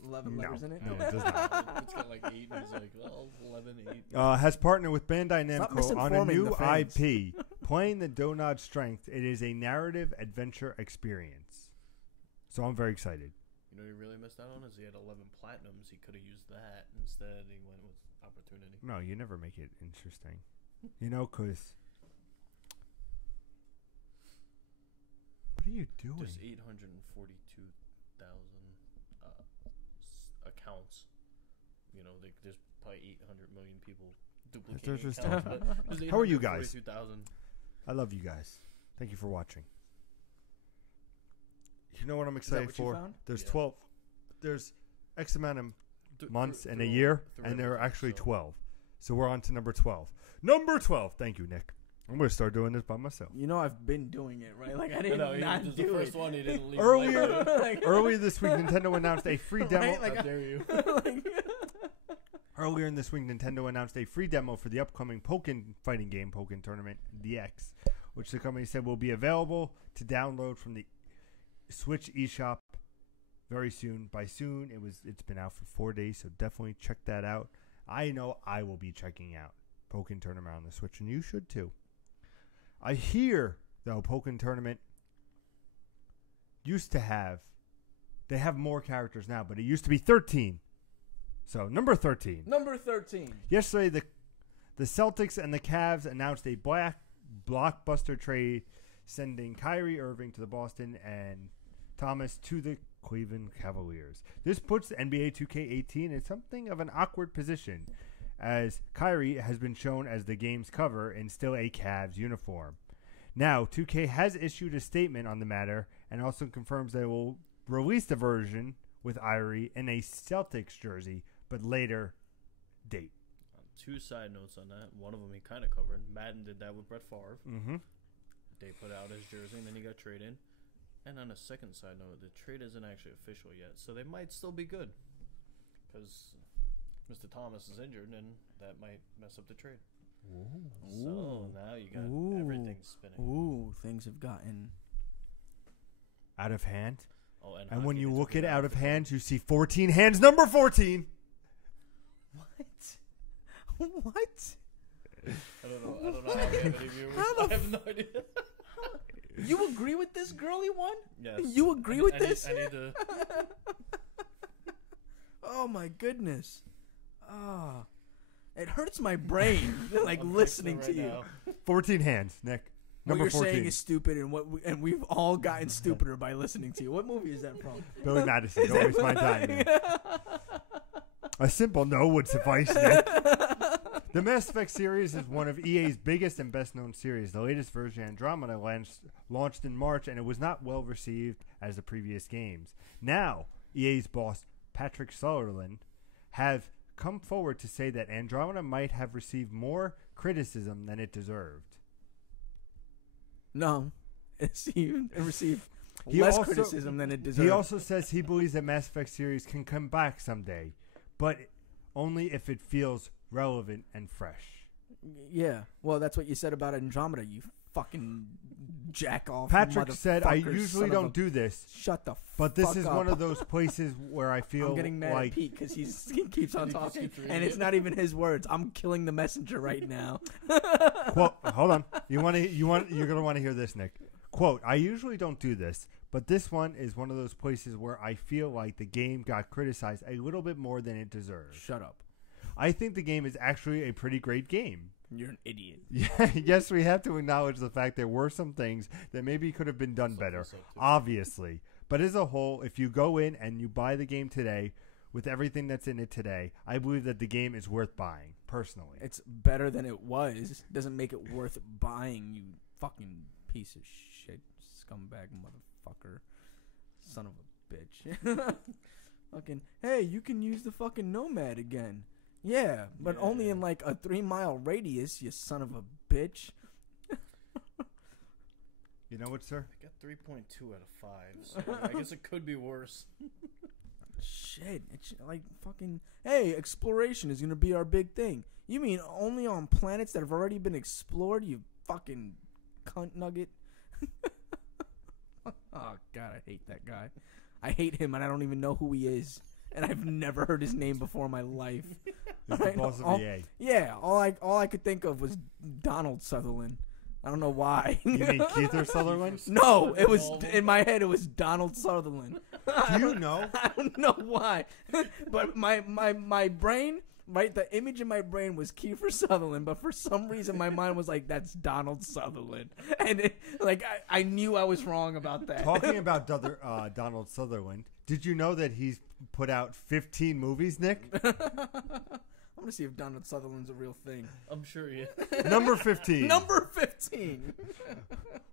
letters in it? No, it does not. It's got like 8, and it's like, well, 11, 8. Has partnered with Bandai Stop Namco on a misinforming new the fans. IP. Playing the Donut Strength, it is a narrative adventure experience. So I'm very excited. You know he really missed out on is he had 11 platinums. He could have used that. Instead, he went with Opportunity. No, you never make it interesting. You know, because... What are you doing? There's 842,000 accounts. You know, there's probably 800 million people duplicating There's accounts. But there's How are you guys? 842,000. I love you guys. Thank you for watching. You know what I'm excited Is that what you for? found? There's Yeah. 12. There's X amount of months in a year, and there are actually 12. So we're on to number 12. Number 12. Thank you, Nick. I'm going to start doing this by myself. You know I've been doing it, right? Like I didn't not just do the first it. one he didn't leave. Earlier this week, Nintendo announced a free demo. Right? Like, How dare you? Earlier in this week, Nintendo announced a free demo for the upcoming Pokken fighting game, Pokken Tournament DX, which the company said will be available to download from the Switch eShop very soon. By soon, it's been out for 4 days, so definitely check that out. I know I will be checking out Pokken Tournament on the Switch, and you should too. I hear, though, Pokken Tournament used to have, they have more characters now, but it used to be 13. So, number 13. Number 13. Yesterday, the Celtics and the Cavs announced a blockbuster trade, sending Kyrie Irving to the Boston and Thomas to the Cleveland Cavaliers. This puts NBA 2K18 in something of an awkward position, as Kyrie has been shown as the game's cover in still a Cavs uniform. Now, 2K has issued a statement on the matter and also confirms they will release the version with Kyrie in a Celtics jersey, but later date. 2 side notes on that. One of them he kind of covered. Madden did that with Brett Favre. Mm-hmm. They put out his jersey, and then he got traded. And on a second side note, the trade isn't actually official yet, so they might still be good. Because Mr. Thomas is injured, and that might mess up the trade. Ooh. So now you got everything spinning. Ooh, things have gotten Out of hand. Oh, And when hockey, you they look took at it out of the hand, you see 14 hands, number 14. What? I don't know how we have any viewers. I have no idea. You agree with this girly one? Yes. You agree with this? I need to. Oh my goodness. Ah. It hurts my brain like I'm listening fixing to it you. right now. 14 hands, Nick. What Number you're 14. saying is stupid, and we've all gotten stupider by listening to you. What movie is that from? Billy Madison. Don't waste my time, man. A simple no would suffice, Nick. The Mass Effect series is one of EA's biggest and best-known series. The latest version, Andromeda, launched in March, and it was not well received as the previous games. Now, EA's boss, Patrick Sutherland, have come forward to say that Andromeda might have received more criticism than it deserved. No. It received He less also- criticism than it deserved. He also says he believes that Mass Effect series can come back someday, but only if it feels relevant and fresh. Yeah. Well, that's what you said about Andromeda, you fucking jack off. Patrick said, I motherfucker, usually son of don't a-" do this, Shut the but this fuck is up. one of those places where I feel I'm getting mad like at Pete because he keeps on He just talking, keeps reading and it's it. not even his words. I'm killing the messenger right now. Quote, hold on. You're gonna want to hear this, Nick. Quote, I usually don't do this, but this one is one of those places where I feel like the game got criticized a little bit more than it deserved. Shut up. I think the game is actually a pretty great game. You're an idiot. Yeah, yes, we have to acknowledge the fact there were some things that maybe could have been done better, So too. obviously. But as a whole, if you go in and you buy the game today with everything that's in it today, I believe that the game is worth buying, personally. It's better than it was. Doesn't make it worth buying, you fucking piece of shit, scumbag motherfucker, son of a bitch. Fucking, hey, you can use the fucking Nomad again. Yeah, but only in like a 3-mile radius, you son of a bitch. You know what, sir? I got 3.2 out of 5, so I guess it could be worse. Shit, it's like fucking, hey, exploration is gonna be our big thing. You mean only on planets that have already been explored, you fucking cunt nugget? Oh, God, I hate that guy. I hate him, and I don't even know who he is. And I've never heard his name before in my life. He's the Right? boss of All- EA. Yeah, all I could think of was Donald Sutherland. I don't know why. You mean Keith Sutherland? No, it was in my head. It was Donald Sutherland. Do you know? I don't know why, but my brain, right? The image in my brain was Kiefer Sutherland, but for some reason my mind was like, that's Donald Sutherland, and I knew I was wrong about that. Talking about Donald Sutherland, did you know that he's put out 15 movies, Nick? I'm gonna see if Donald Sutherland's a real thing. I'm sure he is. Number 15. Number 15.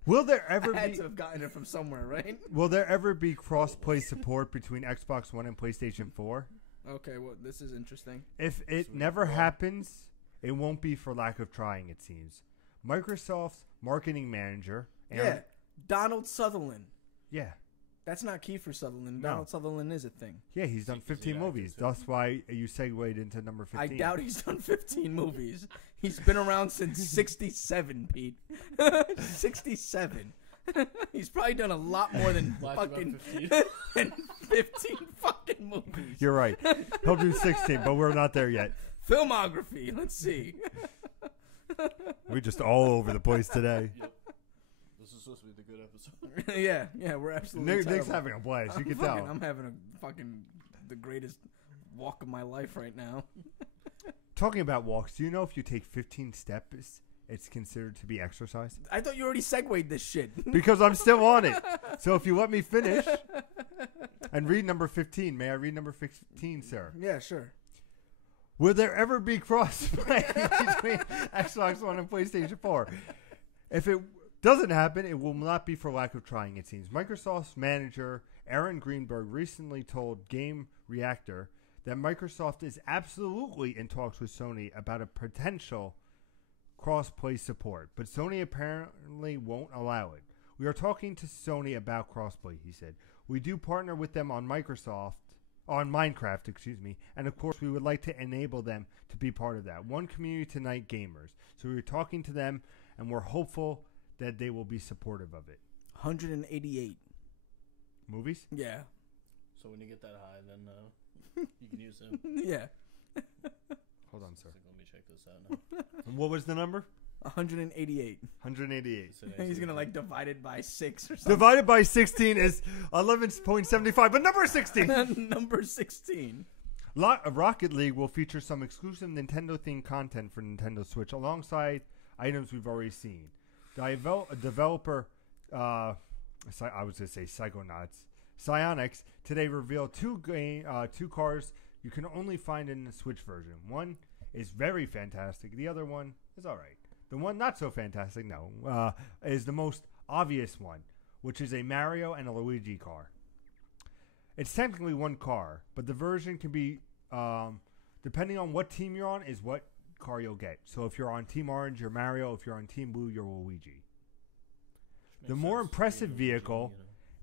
Will there I ever had be to have gotten it from somewhere, right? Will there ever be cross-play support between Xbox One and PlayStation 4? Okay, well, this is interesting. If it Sweet. never happens, it won't be for lack of trying, it seems. Microsoft's marketing manager, Yeah, Donald Sutherland. yeah, That's not Kiefer Sutherland. No. Donald Sutherland is a thing. yeah, he's done Is he 15 active movies. too? That's why you segued into number 15. I doubt he's done 15 movies. He's been around since 67, Pete. 67. He's probably done a lot more than Lied about fucking 15. than 15 fucking movies. You're right. He'll do 16, but we're not there yet. Filmography. Let's see. We're just all over the place today. Yep. This is supposed to be the good episode. yeah, we're absolutely Nick's terrible. having a blast. You can fucking- tell. I'm having a fucking the greatest walk of my life right now. Talking about walks, do you know if you take 15 steps, it's considered to be exercise? I thought you already segued this shit. Because I'm still on it. So if you let me finish and read number 15, may I read number 15, sir? Yeah, sure. Will there ever be crossplay between Xbox One and PlayStation 4? If it doesn't happen, it will not be for lack of trying, it seems. Microsoft's manager, Aaron Greenberg, recently told Game Reactor that Microsoft is absolutely in talks with Sony about a potential cross-play support, but Sony apparently won't allow it. We are talking to Sony about crossplay, he said. We do partner with them on Microsoft on Minecraft, excuse me. And of course, we would like to enable them to be part of that. One Community Tonight Gamers. So we're talking to them, and we're hopeful that they will be supportive of it. 188. Movies? Yeah. So when you get that high, then you can use him. Yeah. Hold on, sir. Let me check this out now. And what was the number? 188. 188. So He's going to like divide it by 6 or something. Divided by 16 is 11.75, but number 16. Number 16. Rocket League will feature some exclusive Nintendo-themed content for Nintendo Switch alongside items we've already seen. Developer, I was going to say Psychonauts, Psyonix, today revealed two cars you can only find in the Switch version. One is very fantastic. The other one is all right. The one not so fantastic, is the most obvious one, which is a Mario and a Luigi car. It's technically one car, but the version can be, depending on what team you're on, is what car you'll get. So if you're on Team Orange, you're Mario. If you're on Team Blue, you're Luigi. The more impressive vehicle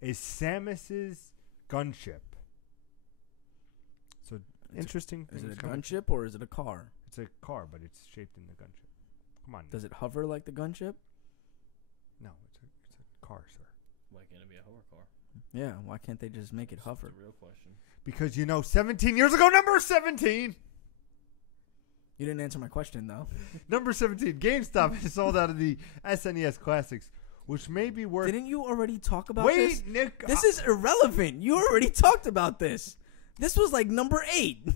is Samus's gunship. So interesting. Is it a gunship or is it a car? It's a car, but it's shaped in the gunship. Come on. Does it hover like the gunship? No, it's a car, sir. Why can't it be a hover car? Yeah, why can't they just make it hover? That's a real question. Because 17 years ago, number 17. You didn't answer my question though. Number 17, GameStop has sold out of the SNES Classics, which may be worth. Didn't you already talk about Wait, this? Nick. This is irrelevant. You already talked about this. This was like number 8.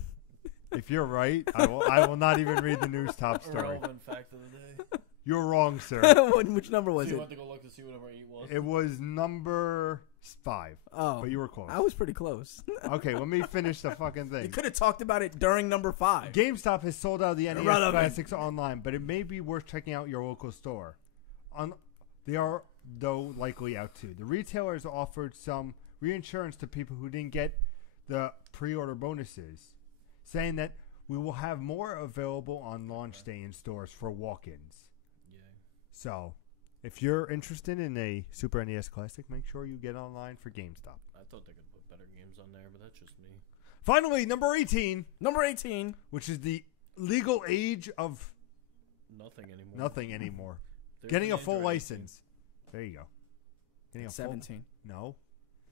If you're right, I will not even read the news top story. Irrelevant fact of the day. You're wrong, sir. Which number was So you it? want to go look to see what number 8 was? It was number 5. Oh, But you were close. I was pretty close. Okay, let me finish the fucking You thing. could have talked about it during number 5. GameStop has sold out of the NES Irrelevant. Classics online, but it may be worth checking out your local store. They are, though, likely out too. The retailers offered some reinsurance to people who didn't get the pre-order bonuses, saying that we will have more available on launch day in stores for walk-ins. Yeah. So, if you're interested in a Super NES Classic, make sure you get online for GameStop. I thought they could put better games on there, but that's just me. Finally, number 18, Number 18. which is the legal age of Nothing anymore. nothing anymore. There's Getting an a full Android license. There you go. Getting a full- 17. No.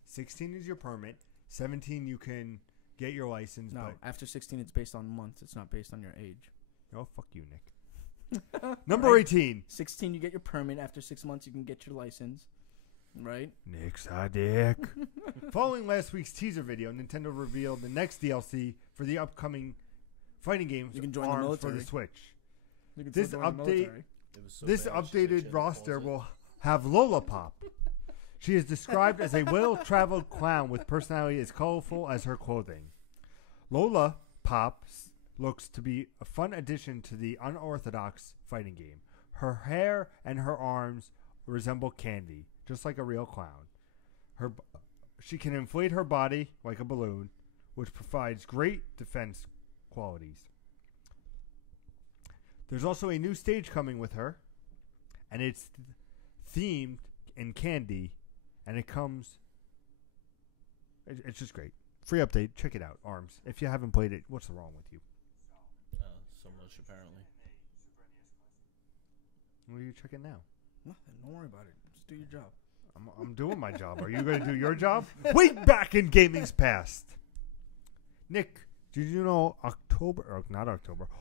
16 is your permit. 17 you can get your license. No, But after 16 it's based on months. It's not based on your age. oh, fuck you, Nick. Number Right? 18. 16 you get your permit. After 6 months you can get your license. Right? Nick's a dick. Following last week's teaser video, Nintendo revealed the next DLC for the upcoming fighting games You can join the ARMS for military. the Switch. You can This still join the update- military. It was so This bad, she said she updated had to roster pause it. will have Lola Pop. She is described as a well-traveled clown with personality as colorful as her clothing. Lola Pop looks to be a fun addition to the unorthodox fighting game. Her hair and her arms resemble candy, just like a real clown. She can inflate her body like a balloon, which provides great defense qualities. There's also a new stage coming with her, and it's themed in candy, and it comes. It's just great. Free update. Check it out, ARMS. If you haven't played it, what's wrong with you? So much, apparently. What are you checking now? Nothing. Don't worry about it. Just do your job. I'm doing my job. Are you going to do your job? Way back in gaming's past. Nick, did you know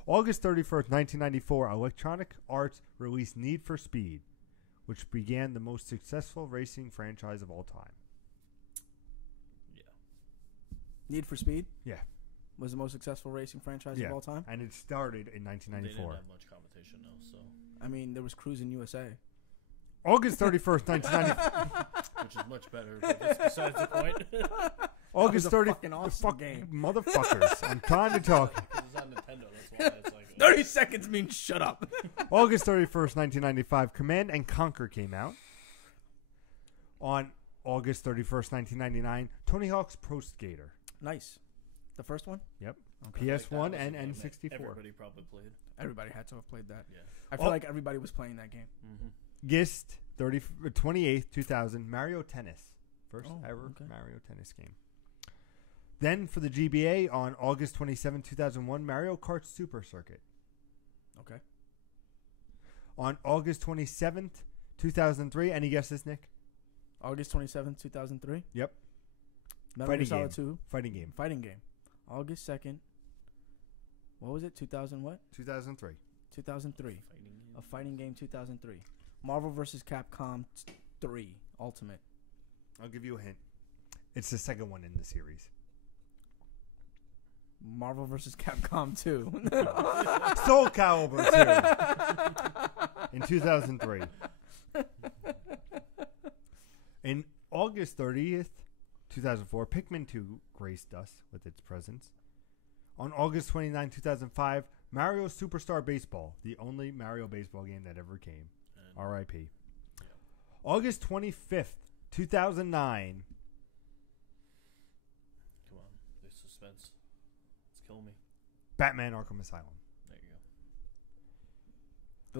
August 31st, 1994, Electronic Arts released Need for Speed, which began the most successful racing franchise of all time. Yeah. Need for Speed? Yeah. Was the most successful racing franchise of all time? And it started in They 1994. didn't have much competition, though, so. I mean, there was Cruising USA. August 31st, 1994. Which is much better, but that's besides the point. August a 30th. fucking awesome game. Motherfuckers. I'm trying to talk. Because it's on Nintendo, that's why it's like. 30 seconds means shut up. August 31st, 1995, Command and Conquer came out. On August 31st, 1999, Tony Hawk's Pro Skater. Nice. The first one? Yep. Okay. PS1 Like, that was a and game that N64. Everybody probably played. Everybody had to have played that. Yeah. I feel like everybody was playing that game. Mm-hmm. Gist 28th, 2000, Mario Tennis. First ever okay. Mario Tennis game. Then for the GBA on August 27, 2001, Mario Kart Super Circuit. Okay. On August 27th, 2003, any guesses, Nick? August 27th, 2003. Yep. Metal Gear Solid 2. Fighting game. Fighting game. August 2nd. What was it? 2000 what? 2003. 2003. A fighting game 2003. Marvel vs. Capcom 3 Ultimate. I'll give you a hint. It's the second one in the series. Marvel vs. Capcom 2. Soul Calibur 2 in 2003. In August 30th, 2004, Pikmin 2 graced us with its presence. On August 29, 2005, Mario Superstar Baseball, the only Mario baseball game that ever came. R.I.P. August 25th, 2009. Come on, there's suspense. It's killing me. Batman Arkham Asylum. There you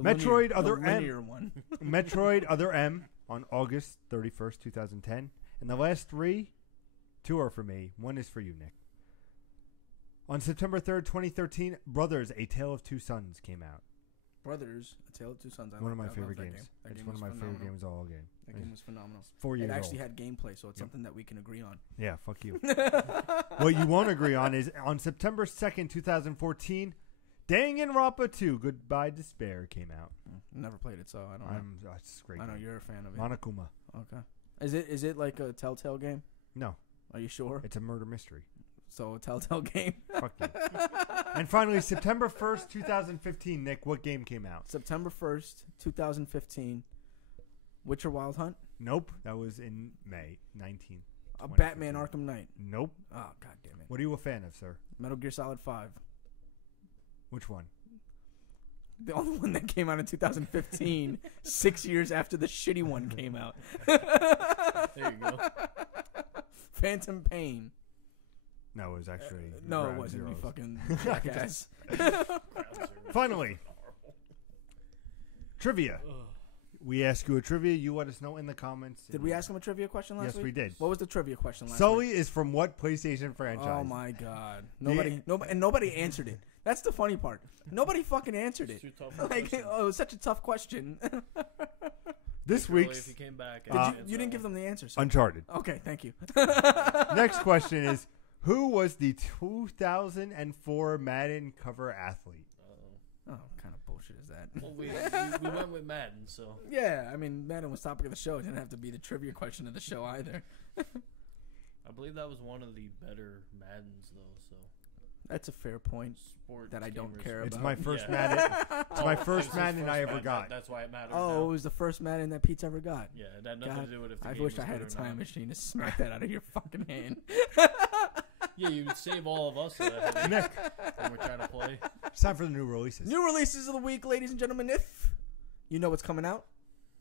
go. Metroid Other M. linear one. Metroid Other M on August 31st, 2010. And the last two are for me. One is for you, Nick. On September 3rd, 2013, Brothers, A Tale of Two Sons came out. Brothers, A Tale of Two Sons. One of my favorite games. It's one of my favorite games of all game. That game was phenomenal. 4 years It actually old. had gameplay, so it's something that we can agree on. Yeah, fuck you. What you won't agree on is on September 2nd, 2014, Danganronpa 2, Goodbye Despair came out. Never played it, so I don't know. It's a great I know game. you're a fan of it. Monokuma. Okay. Is it like a Telltale game? No, Are you sure? it's a murder mystery. So a Telltale game. Fuck you. And finally, September 1st, 2015, Nick, what game came out? September 1st, 2015. Witcher Wild Hunt. Nope, that was in May 19th. A Batman Arkham Knight. Nope. Oh, god damn it. What are you a fan of, sir? Metal Gear Solid 5. Which one? The only one that came out in 2015, 6 years after the shitty one came out. There you go. Phantom Pain. No, it was actually No, it Ground wasn't. You Zeroes. fucking jackass. Finally, trivia. We ask you a trivia. You let us know in the comments. Did we ask him a trivia question last Yes, week? we did. What was the trivia question last Sully week? is from what PlayStation franchise? Oh my god. Nobody answered it. That's the funny part. Nobody fucking answered it. It's too tough. Like, it was such a tough question. This Really, week's if you came back, You didn't give them the answer. So. Uncharted. Okay, thank you. Next question is, who was the 2004 Madden cover athlete? Oh, what kind of bullshit is that? Well, we went with Madden, so Yeah, I mean, Madden was topic of the show. It didn't have to be the trivia question of the show either. I believe that was one of the better Maddens, though. So That's a fair point sports that I don't gamers- care It's about. my first Yeah. Madden. It's my it was first his Madden I first ever Madden. got. That's why it matters. Oh, now. it was the first Madden that Pete's ever got. Yeah, it had nothing God, to do with if the I game wish was I had a good or time not. machine to smack that out of your fucking hand. Yeah, you would save all of us Nick, when we're trying to play. it's time for the new releases. New releases of the week, ladies and gentlemen. If you know what's coming out,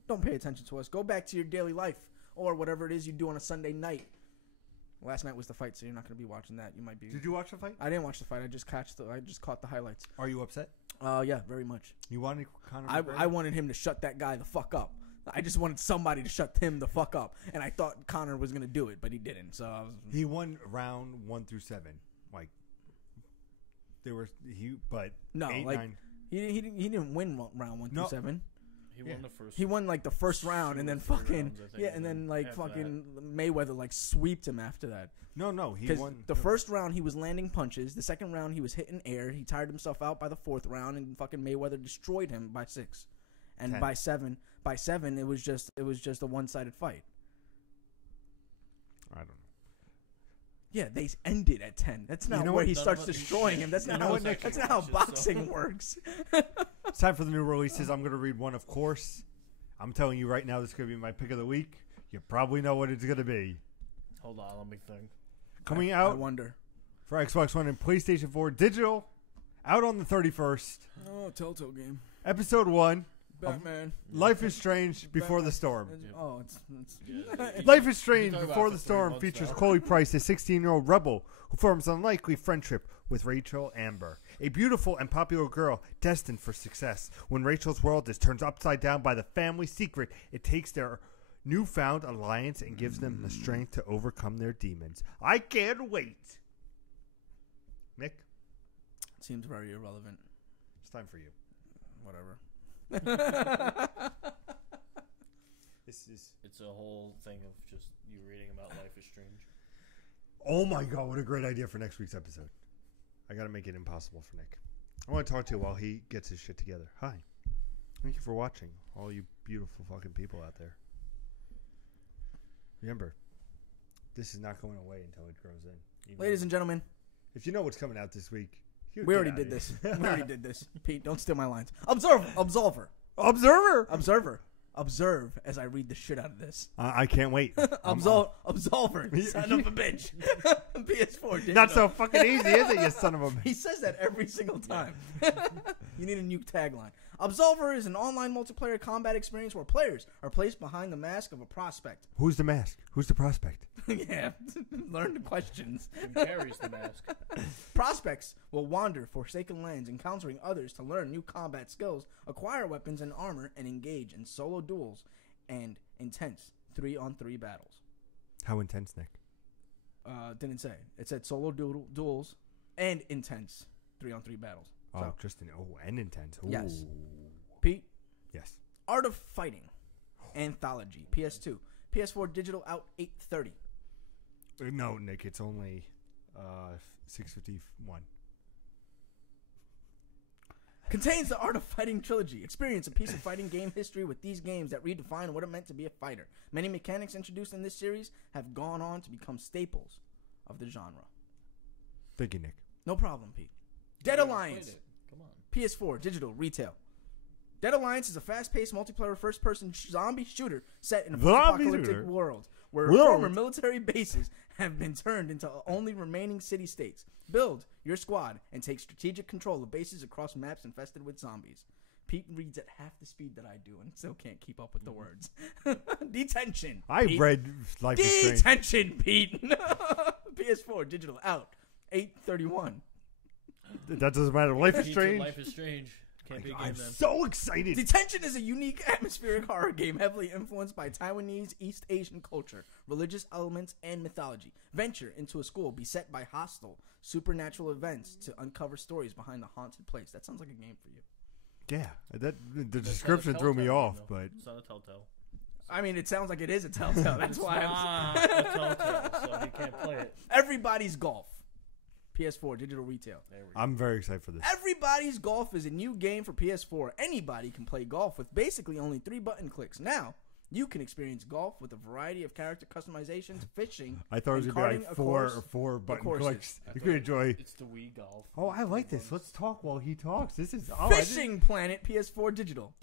don't pay attention to us. Go back to your daily life or whatever it is you do on a Sunday night. Last night was the fight, so you're not going to be watching that. You might be. Did you watch the fight? I didn't watch the fight. I just caught the highlights. Are you upset? Yeah, very much. You wanted Conor I McGregor? wanted him to shut that guy the fuck up. I just wanted somebody to shut him the fuck up, and I thought Conor was gonna do it, but he didn't. So I was, He won round 1 through 7. Like but no, 8, like 9. he didn't win round 1 No. through 7. He won the first. He won like the first round, and then 2 or 3 fucking rounds, I think, and then like after fucking Mayweather like sweeped him after that. No, he Because won. the first round he was landing punches, the second round he was hitting air. He tired himself out by the fourth round, and fucking Mayweather destroyed him by 6. And 10. by seven, it was just a one-sided fight. I don't know. Yeah, they ended at 10. That's not You know where what? he None starts of us- destroying him. That's You not know how what, Nick? that's not how Watch it, so- boxing works. It's time for the new releases. I'm going to read one, of course. I'm telling you right now, this is going to be my pick of the week. You probably know what it's going to be. Hold on, let me think. Coming I out wonder. for Xbox One and PlayStation 4 digital, out on the 31st. Oh, Telltale game. Episode 1, Batman. Life is Strange Before the Batman. Storm. Oh, Yeah, Life is Strange talk about Before it the for 3 Storm months features now. Chloe Price, a 16-year-old rebel who forms an unlikely friendship with Rachel Amber, a beautiful and popular girl destined for success. When Rachel's world is turned upside down by the family secret, it takes their newfound alliance and gives them the strength to overcome their demons. I can't wait. Nick, Seems very irrelevant. it's time for you. Whatever. It's a whole thing of just you reading about Life is Strange. Oh my God, what a great idea for next week's episode. I got to make it impossible for Nick. I want to talk to you while he gets his shit together. Hi. Thank you for watching, all you beautiful fucking people out there. Remember, this is not going away until it grows in. Ladies and gentlemen, if you know what's coming out this week, we already did this. We already did this. Pete, don't steal my lines. Absolver. Observer. Observe as I read the shit out of this. I can't wait. Absolver, son of a bitch. PS4 digital. Not so fucking easy, is it, you son of a bitch? He says that every single time. You need a new tagline. Absolver is an online multiplayer combat experience where players are placed behind the mask of a prospect. Who's the mask? Who's the prospect? Yeah, learn the questions. Who carries the mask? Prospects will wander forsaken lands, encountering others to learn new combat skills, acquire weapons and armor, and engage in solo duels and intense 3-on-3 battles. How intense, Nick? Didn't say. It said solo duels and intense 3-on-3 battles. Oh, So, just and intense. Ooh. Yes. Pete, Yes. Art of Fighting Anthology, PS2. PS4 digital out 8/30. No, Nick, it's only 6:51. Contains the Art of Fighting trilogy. Experience a piece of fighting game history with these games that redefine what it meant to be a fighter. Many mechanics introduced in this series have gone on to become staples of the genre. Thank you, Nick. No problem, Pete. Dead You never Alliance. played it. Come on. PS4 digital retail. Dead Alliance is a fast-paced multiplayer first-person zombie shooter set in a post-apocalyptic world where former military bases have been turned into only remaining city-states. Build your squad and take strategic control of bases across maps infested with zombies. Pete reads at half the speed that I do and still can't keep up with the words. Detention. I Pete. read Life is Strange. Detention, Pete. PS4 digital out 8/31. That doesn't matter. Life is Pizza, Strange. Life is Strange. Can't be a game I'm then. so excited. Detention is a unique atmospheric horror game heavily influenced by Taiwanese East Asian culture, religious elements, and mythology. Venture into a school beset by hostile, supernatural events to uncover stories behind the haunted place. That sounds like a game for you. Yeah, the That's description not a threw me Telltale off, game, but though. It's not a Telltale. I mean, it sounds like it is a Telltale. That's why I'm... It's not a Telltale, so you can't play it. Everybody's Golf. PS4 digital retail. There we go. I'm very excited for this. Everybody's Golf is a new game for PS4. Anybody can play golf with basically only 3 button clicks. Now, you can experience golf with a variety of character customizations, fishing, I thought it was and going to be karting, like of four course, or 4 button courses. clicks. I You thought could enjoy. It's the Wii Golf. Oh, I like this. Let's talk while he talks. This is Fishing Planet PS4 digital.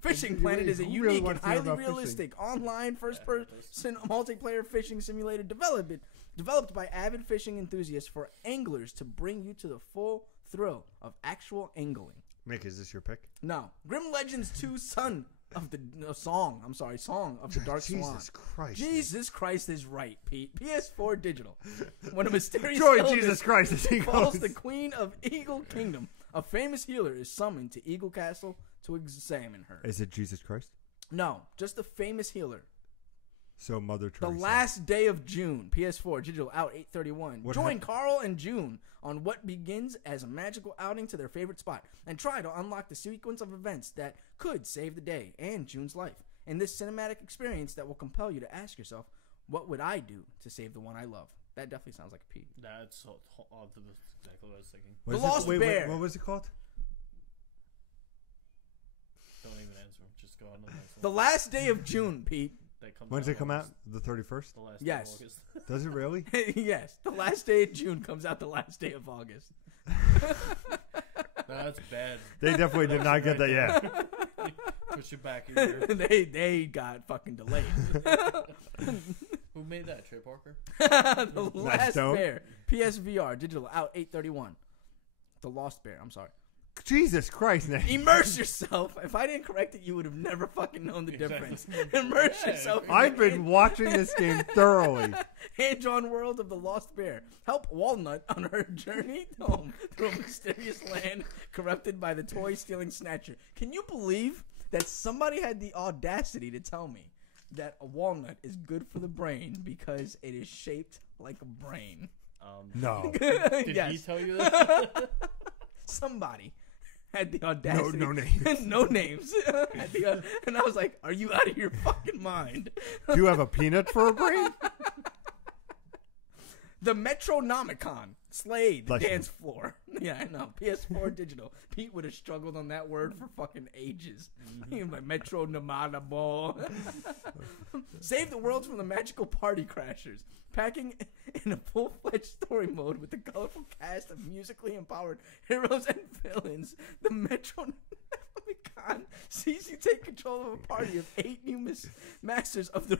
Fishing Planet is a Who really unique and wants to hear highly about fishing? realistic online first-person multiplayer fishing simulator developed by avid fishing enthusiasts for anglers to bring you to the full thrill of actual angling. Nick, is this your pick? No, Grim Legends 2: Song of the Song of the Dark Swan. Jesus Christ. Jesus Christ is right, Pete. PS4 digital. When a mysterious Joy illness Jesus Christ as he falls goes. the Queen of Eagle Kingdom, a famous healer is summoned to Eagle Castle to examine her. Is it Jesus Christ? No, just a famous healer. So Mother The Teresa. last day of June, PS4 digital out 8/31. What Join hap- Carl and June on what begins as a magical outing to their favorite spot and try to unlock the sequence of events that could save the day and June's life. In this cinematic experience that will compel you to ask yourself, what would I do to save the one I love? That definitely sounds like a Pete. That's exactly what I was thinking. What is The it? Lost Wait, Bear. what was it called? Don't even answer. Just go on to the next The one. last day of June, Pete. That comes When does out it come out? August. The 31st? The last Yes. day of August. Does it really? Yes, the last day of June comes out the last day of August. No, that's bad. They definitely did not get that yet. Push it back a year. they got fucking delayed. Who made that? Trey Parker? The Last don't. Bear. PSVR digital out 8/31. The Lost Bear. I'm sorry. Jesus Christ, Nick. Immerse yourself. If I didn't correct it, you would have never fucking known the difference. Immerse Yeah, yourself. in I've the been watching this game thoroughly. hand-drawn world of the Lost Bear. Help Walnut on her journey home through a mysterious land corrupted by the toy-stealing snatcher. Can you believe that somebody had the audacity to tell me that a walnut is good for the brain because it is shaped like a brain? No. Did he Yes. tell you that? Somebody had the audacity. No names. No names. And I was like, "Are you out of your fucking mind?" Do you have a peanut for a brain? The Metronomicon slayed the Bless you. dance floor. Yeah, I know. PS4 digital. Pete would have struggled on that word for fucking ages. He was like Metronomicon. Save the world from the magical party crashers. Packing in a full-fledged story mode with a colorful cast of musically empowered heroes and villains, the Metronomicon sees you take control of a party of 8 new masters of the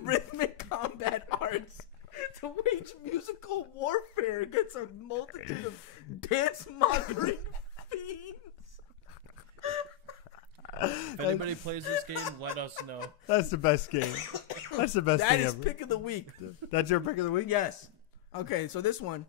rhythmic combat arts to wage musical warfare against a multitude of dance-mocking fiends. If anybody plays this game, let us know. That's the best game. That's the best That thing is ever. pick of the week. That's your pick of the week? Yes. Okay, so this one,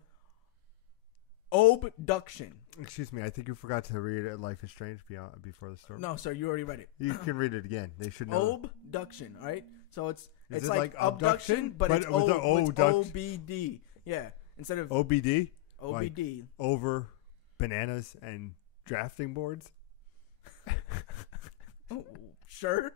Obduction. Excuse me, I think you forgot to read Life is Strange before the story. No, sir, you already read it. You can read it again. They should know. Obduction, all right? So it's Is it like like abduction, abduction? but But it's with the O it's duct- OBD. Yeah, instead of OBD? OBD. Over bananas and drafting boards? Oh, sure.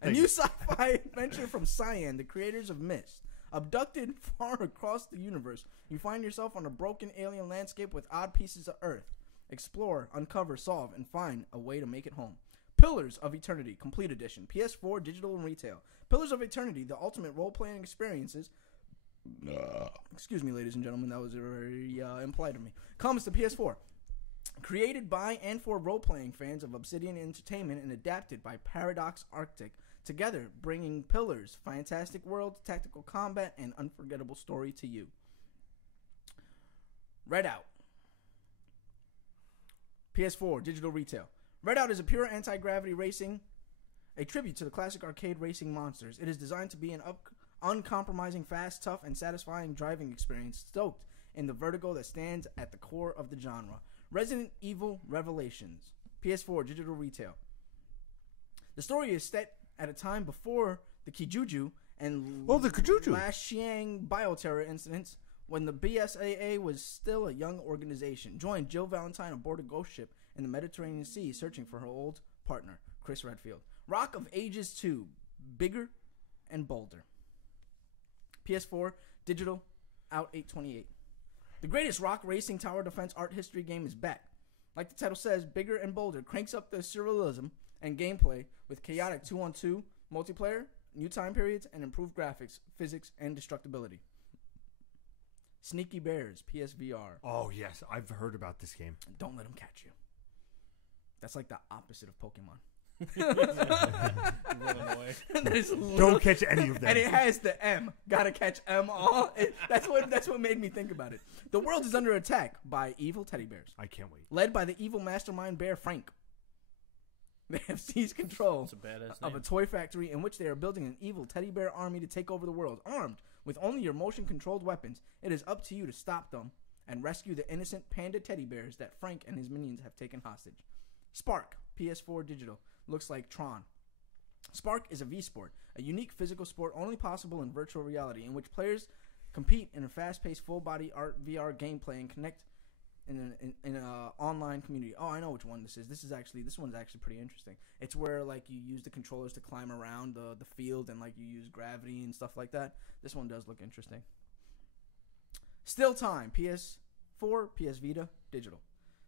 A new sci-fi adventure from Cyan, the creators of Myst. Abducted far across the universe, you find yourself on a broken alien landscape with odd pieces of Earth. Explore, uncover, solve, and find a way to make it home. Pillars of Eternity, Complete Edition, PS4, digital and retail. Pillars of Eternity, the ultimate role-playing experiences. Excuse me, ladies and gentlemen, that was very implied of me. Comes to PS4. Created by and for role-playing fans of Obsidian Entertainment and adapted by Paradox Arctic. Together, bringing Pillars, fantastic world, tactical combat, and unforgettable story to you. Redout. PS4, digital retail. Redout is a pure anti-gravity racing, a tribute to the classic arcade racing monsters. It is designed to be an uncompromising, fast, tough, and satisfying driving experience stoked in the vertigo that stands at the core of the genre. Resident Evil Revelations. PS4, digital retail. The story is set at a time before the Kijuju and Oh, the Kijuju. Lashiang bioterror incidents, when the BSAA was still a young organization. Join Jill Valentine aboard a ghost ship in the Mediterranean Sea searching for her old partner, Chris Redfield. Rock of Ages 2, bigger and bolder. PS4, digital, out 8/28. The greatest rock racing tower defense art history game is back. Like the title says, bigger and bolder cranks up the surrealism and gameplay with chaotic 2-on-2 multiplayer, new time periods, and improved graphics, physics, and destructibility. Sneaky Bears, PSVR. Oh, yes. I've heard about this game. Don't let them catch you. That's like the opposite of Pokemon. Running away. There's little- Don't catch any of them. And it has the M. Gotta catch M all. That's what made me think about it. The world is under attack by evil teddy bears, I can't wait. led by the evil mastermind bear Frank. They have seized control It's a badass of name. a toy factory in which they are building an evil teddy bear army to take over the world. Armed with only your motion-controlled weapons, it is up to you to stop them and rescue the innocent panda teddy bears that Frank and his minions have taken hostage. Spark, PS4 digital, looks like Tron. Spark is a V-sport, a unique physical sport only possible in virtual reality, in which players compete in a fast-paced, full-body art VR gameplay and connect in an online community. Oh, I know which one this is. This one's actually pretty interesting. It's where like you use the controllers to climb around the field and like you use gravity and stuff like that. This one does look interesting. Still Time, PS4, PS Vita, digital.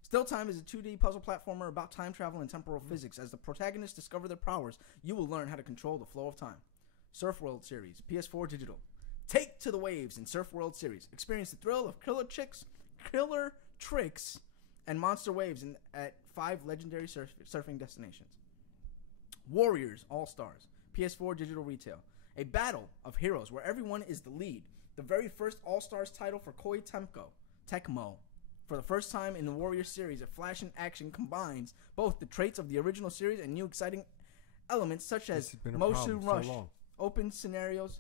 Still Time is a 2D puzzle platformer about time travel and temporal physics. As the protagonists discover their powers, you will learn how to control the flow of time. Surf World Series, PS4 digital. Take to the waves in Surf World Series. Experience the thrill of killer tricks, and monster waves at 5 legendary surfing destinations. Warriors All-Stars, PS4 digital retail. A battle of heroes where everyone is the lead. The very first All-Stars title for Koei Tecmo. For the first time in the Warriors series, a flash in action combines both the traits of the original series and new exciting elements such as Motion Rush, open scenarios,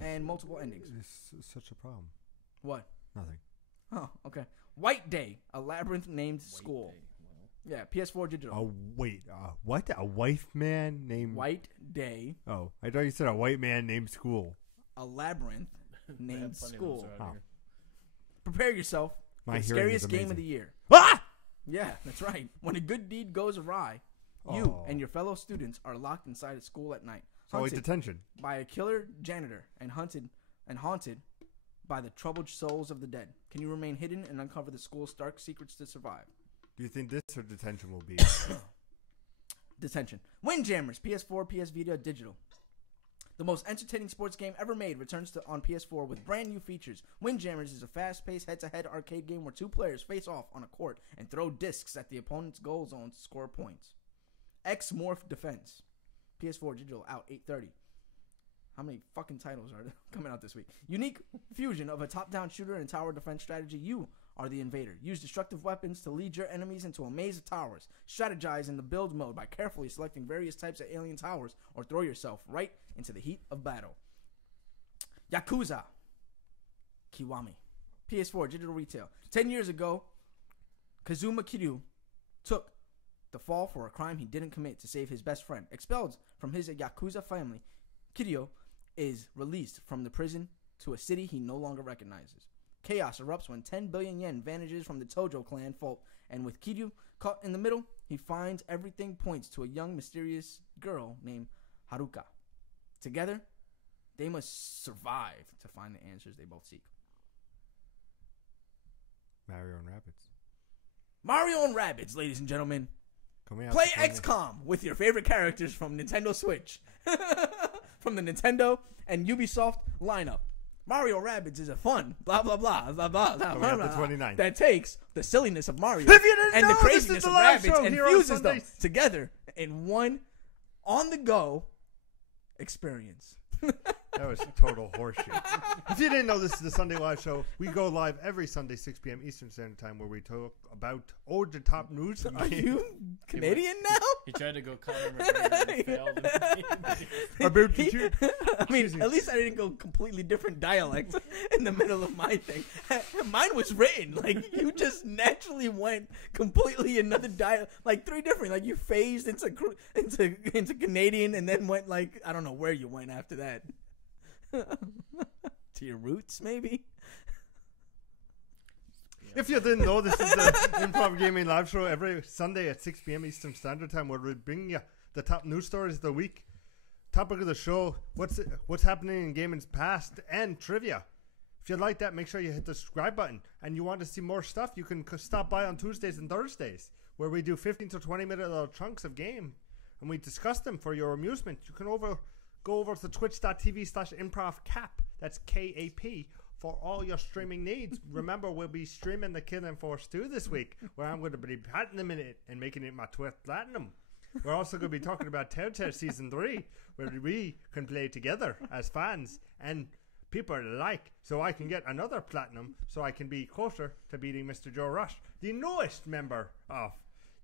and multiple endings. It's such a problem. What? Nothing. Oh, okay. White Day, a labyrinth named school. Yeah, PS4 digital. What? A wife man named... White Day. Oh, I thought you said a white man named school. A labyrinth named plenty of those School. around Wow. here. Prepare yourself My for the hearing is scariest game of amazing. the year. Ah! Yeah, that's right. When a good deed goes awry, you Oh. and your fellow students are locked inside a school at night, So wait, hunted detention. by a killer janitor and haunted by the troubled souls of the dead. Can you remain hidden and uncover the school's dark secrets to survive? Do you think this or detention will be? Detention. Windjammers, PS4, PS Vita, digital. The most entertaining sports game ever made returns on PS4 with brand new features. Windjammers is a fast-paced head-to-head arcade game where two players face off on a court and throw discs at the opponent's goal zone to score points. X-Morph Defense. PS4 digital out 8/30. How many fucking titles are coming out this week? Unique fusion of a top-down shooter and tower defense strategy. You are the invader. Use destructive weapons to lead your enemies into a maze of towers. Strategize in the build mode by carefully selecting various types of alien towers or throw yourself right into the heat of battle. Yakuza Kiwami. PS4 digital retail. 10 years ago, Kazuma Kiryu took the fall for a crime he didn't commit to save his best friend. Expelled from his Yakuza family, Kiryu is released from the prison to a city he no longer recognizes. Chaos erupts when 10 billion yen vanishes from the Tojo clan vault, and with Kiryu caught in the middle, he finds everything points to a young, mysterious girl named Haruka. Together, they must survive to find the answers they both seek. Mario and Rabbids. Mario and Rabbids, ladies and gentlemen. Coming out Play to Sony. XCOM with your favorite characters from Nintendo Switch. From the Nintendo and Ubisoft lineup. Mario Rabbids is a fun, blah, blah, blah, blah, blah, blah, Coming blah, out the blah, 29th. that takes the silliness of Mario If you didn't and the know, this is craziness the of live Rabbids show and here on fuses them Sundays. together in one on-the-go experience. That was total horseshit. If you didn't know, this is the Sunday Live Show. We go live every Sunday, 6 p.m. Eastern Standard Time, where we talk about over-the-top news. Are you Canadian now? He tried to go Conor McGregor and failed. About the two- I mean, Excuse me. at least I didn't go completely different dialect in the middle of my thing. Mine was written. Like, you just naturally went completely another dialect. Like, three different. Like, you phased into Canadian and then went, like, I don't know where you went after that. To your roots, maybe? If you didn't know, this is the Improv Gaming Live Show every Sunday at 6 p.m. Eastern Standard Time, where we bring you the top news stories of the week, topic of the show, what's happening in gaming's past, and trivia. If you like that, make sure you hit the subscribe button. And you want to see more stuff, you can stop by on Tuesdays and Thursdays, where we do 15 to 20-minute little chunks of game, and we discuss them for your amusement. You can go over to twitch.tv/improvcap. That's KAP. For all your streaming needs. Remember, we'll be streaming the Killing Force 2 this week, where I'm going to be platinum in it and making it my 12th platinum. We're also going to be talking about Telltale Season 3, where we can play together as fans and people alike, so I can get another platinum, so I can be closer to beating Mr. Joe Rush, the newest member of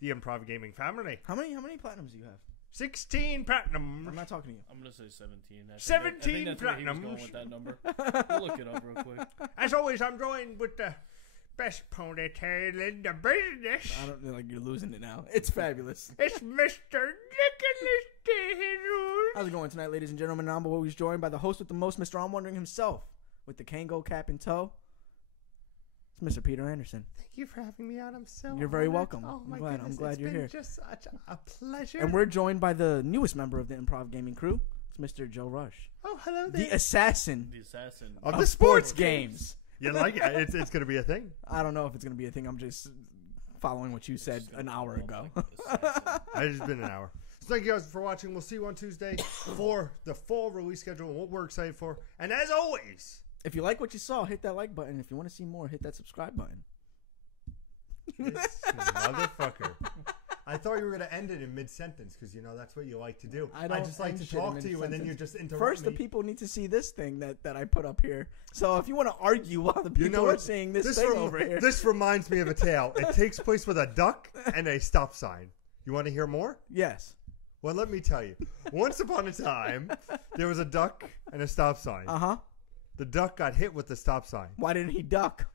the Improv Gaming family. How many platinums do you have? 16 platinums. I'm not talking to you. I'm gonna say 17. I 17 think that's where he was going platinums. with that number. We'll look it up real quick. As always, I'm joined with the best ponytail in the business. I don't like you're losing it now. It's fabulous. It's Mr. Nicholas Daniels. How's it going tonight, ladies and gentlemen? I'm always joined by the host with the most, Mr. I'm Wondering himself, with the Kango cap in tow. It's Mr. Peter Anderson. Thank you for having me on. I'm so You're very honored. welcome. Oh my I'm glad- goodness. I'm glad It's you're been here. Just such a pleasure. And we're joined by the newest member of the Improv Gaming crew. It's Mr. Joe Rush, oh, hello there. the assassin The assassin. Of of the sports sports games. You like it? It's going to be a thing. I don't know if it's going to be a thing. I'm just following what you said an hour ago. It's been an hour. So thank you guys for watching. We'll see you on Tuesday for the full release schedule and what we're excited for. And as always, If you like what you saw, hit that like button. If you want to see more, hit that subscribe button. this motherfucker. I thought you were going to end it in mid-sentence because, you know, that's what you like to do. I don't just like end to shit in talk to you and then you mid-sentence. just interrupt First, me. the people need to see this thing that I put up here. So if you want to argue while the people You know are what? seeing this thing over here. This reminds me of a tale. It takes place with a duck and a stop sign. You want to hear more? Yes. Well, let me tell you. Once upon a time, there was a duck and a stop sign. Uh-huh. The duck got hit with the stop sign. Why didn't he duck?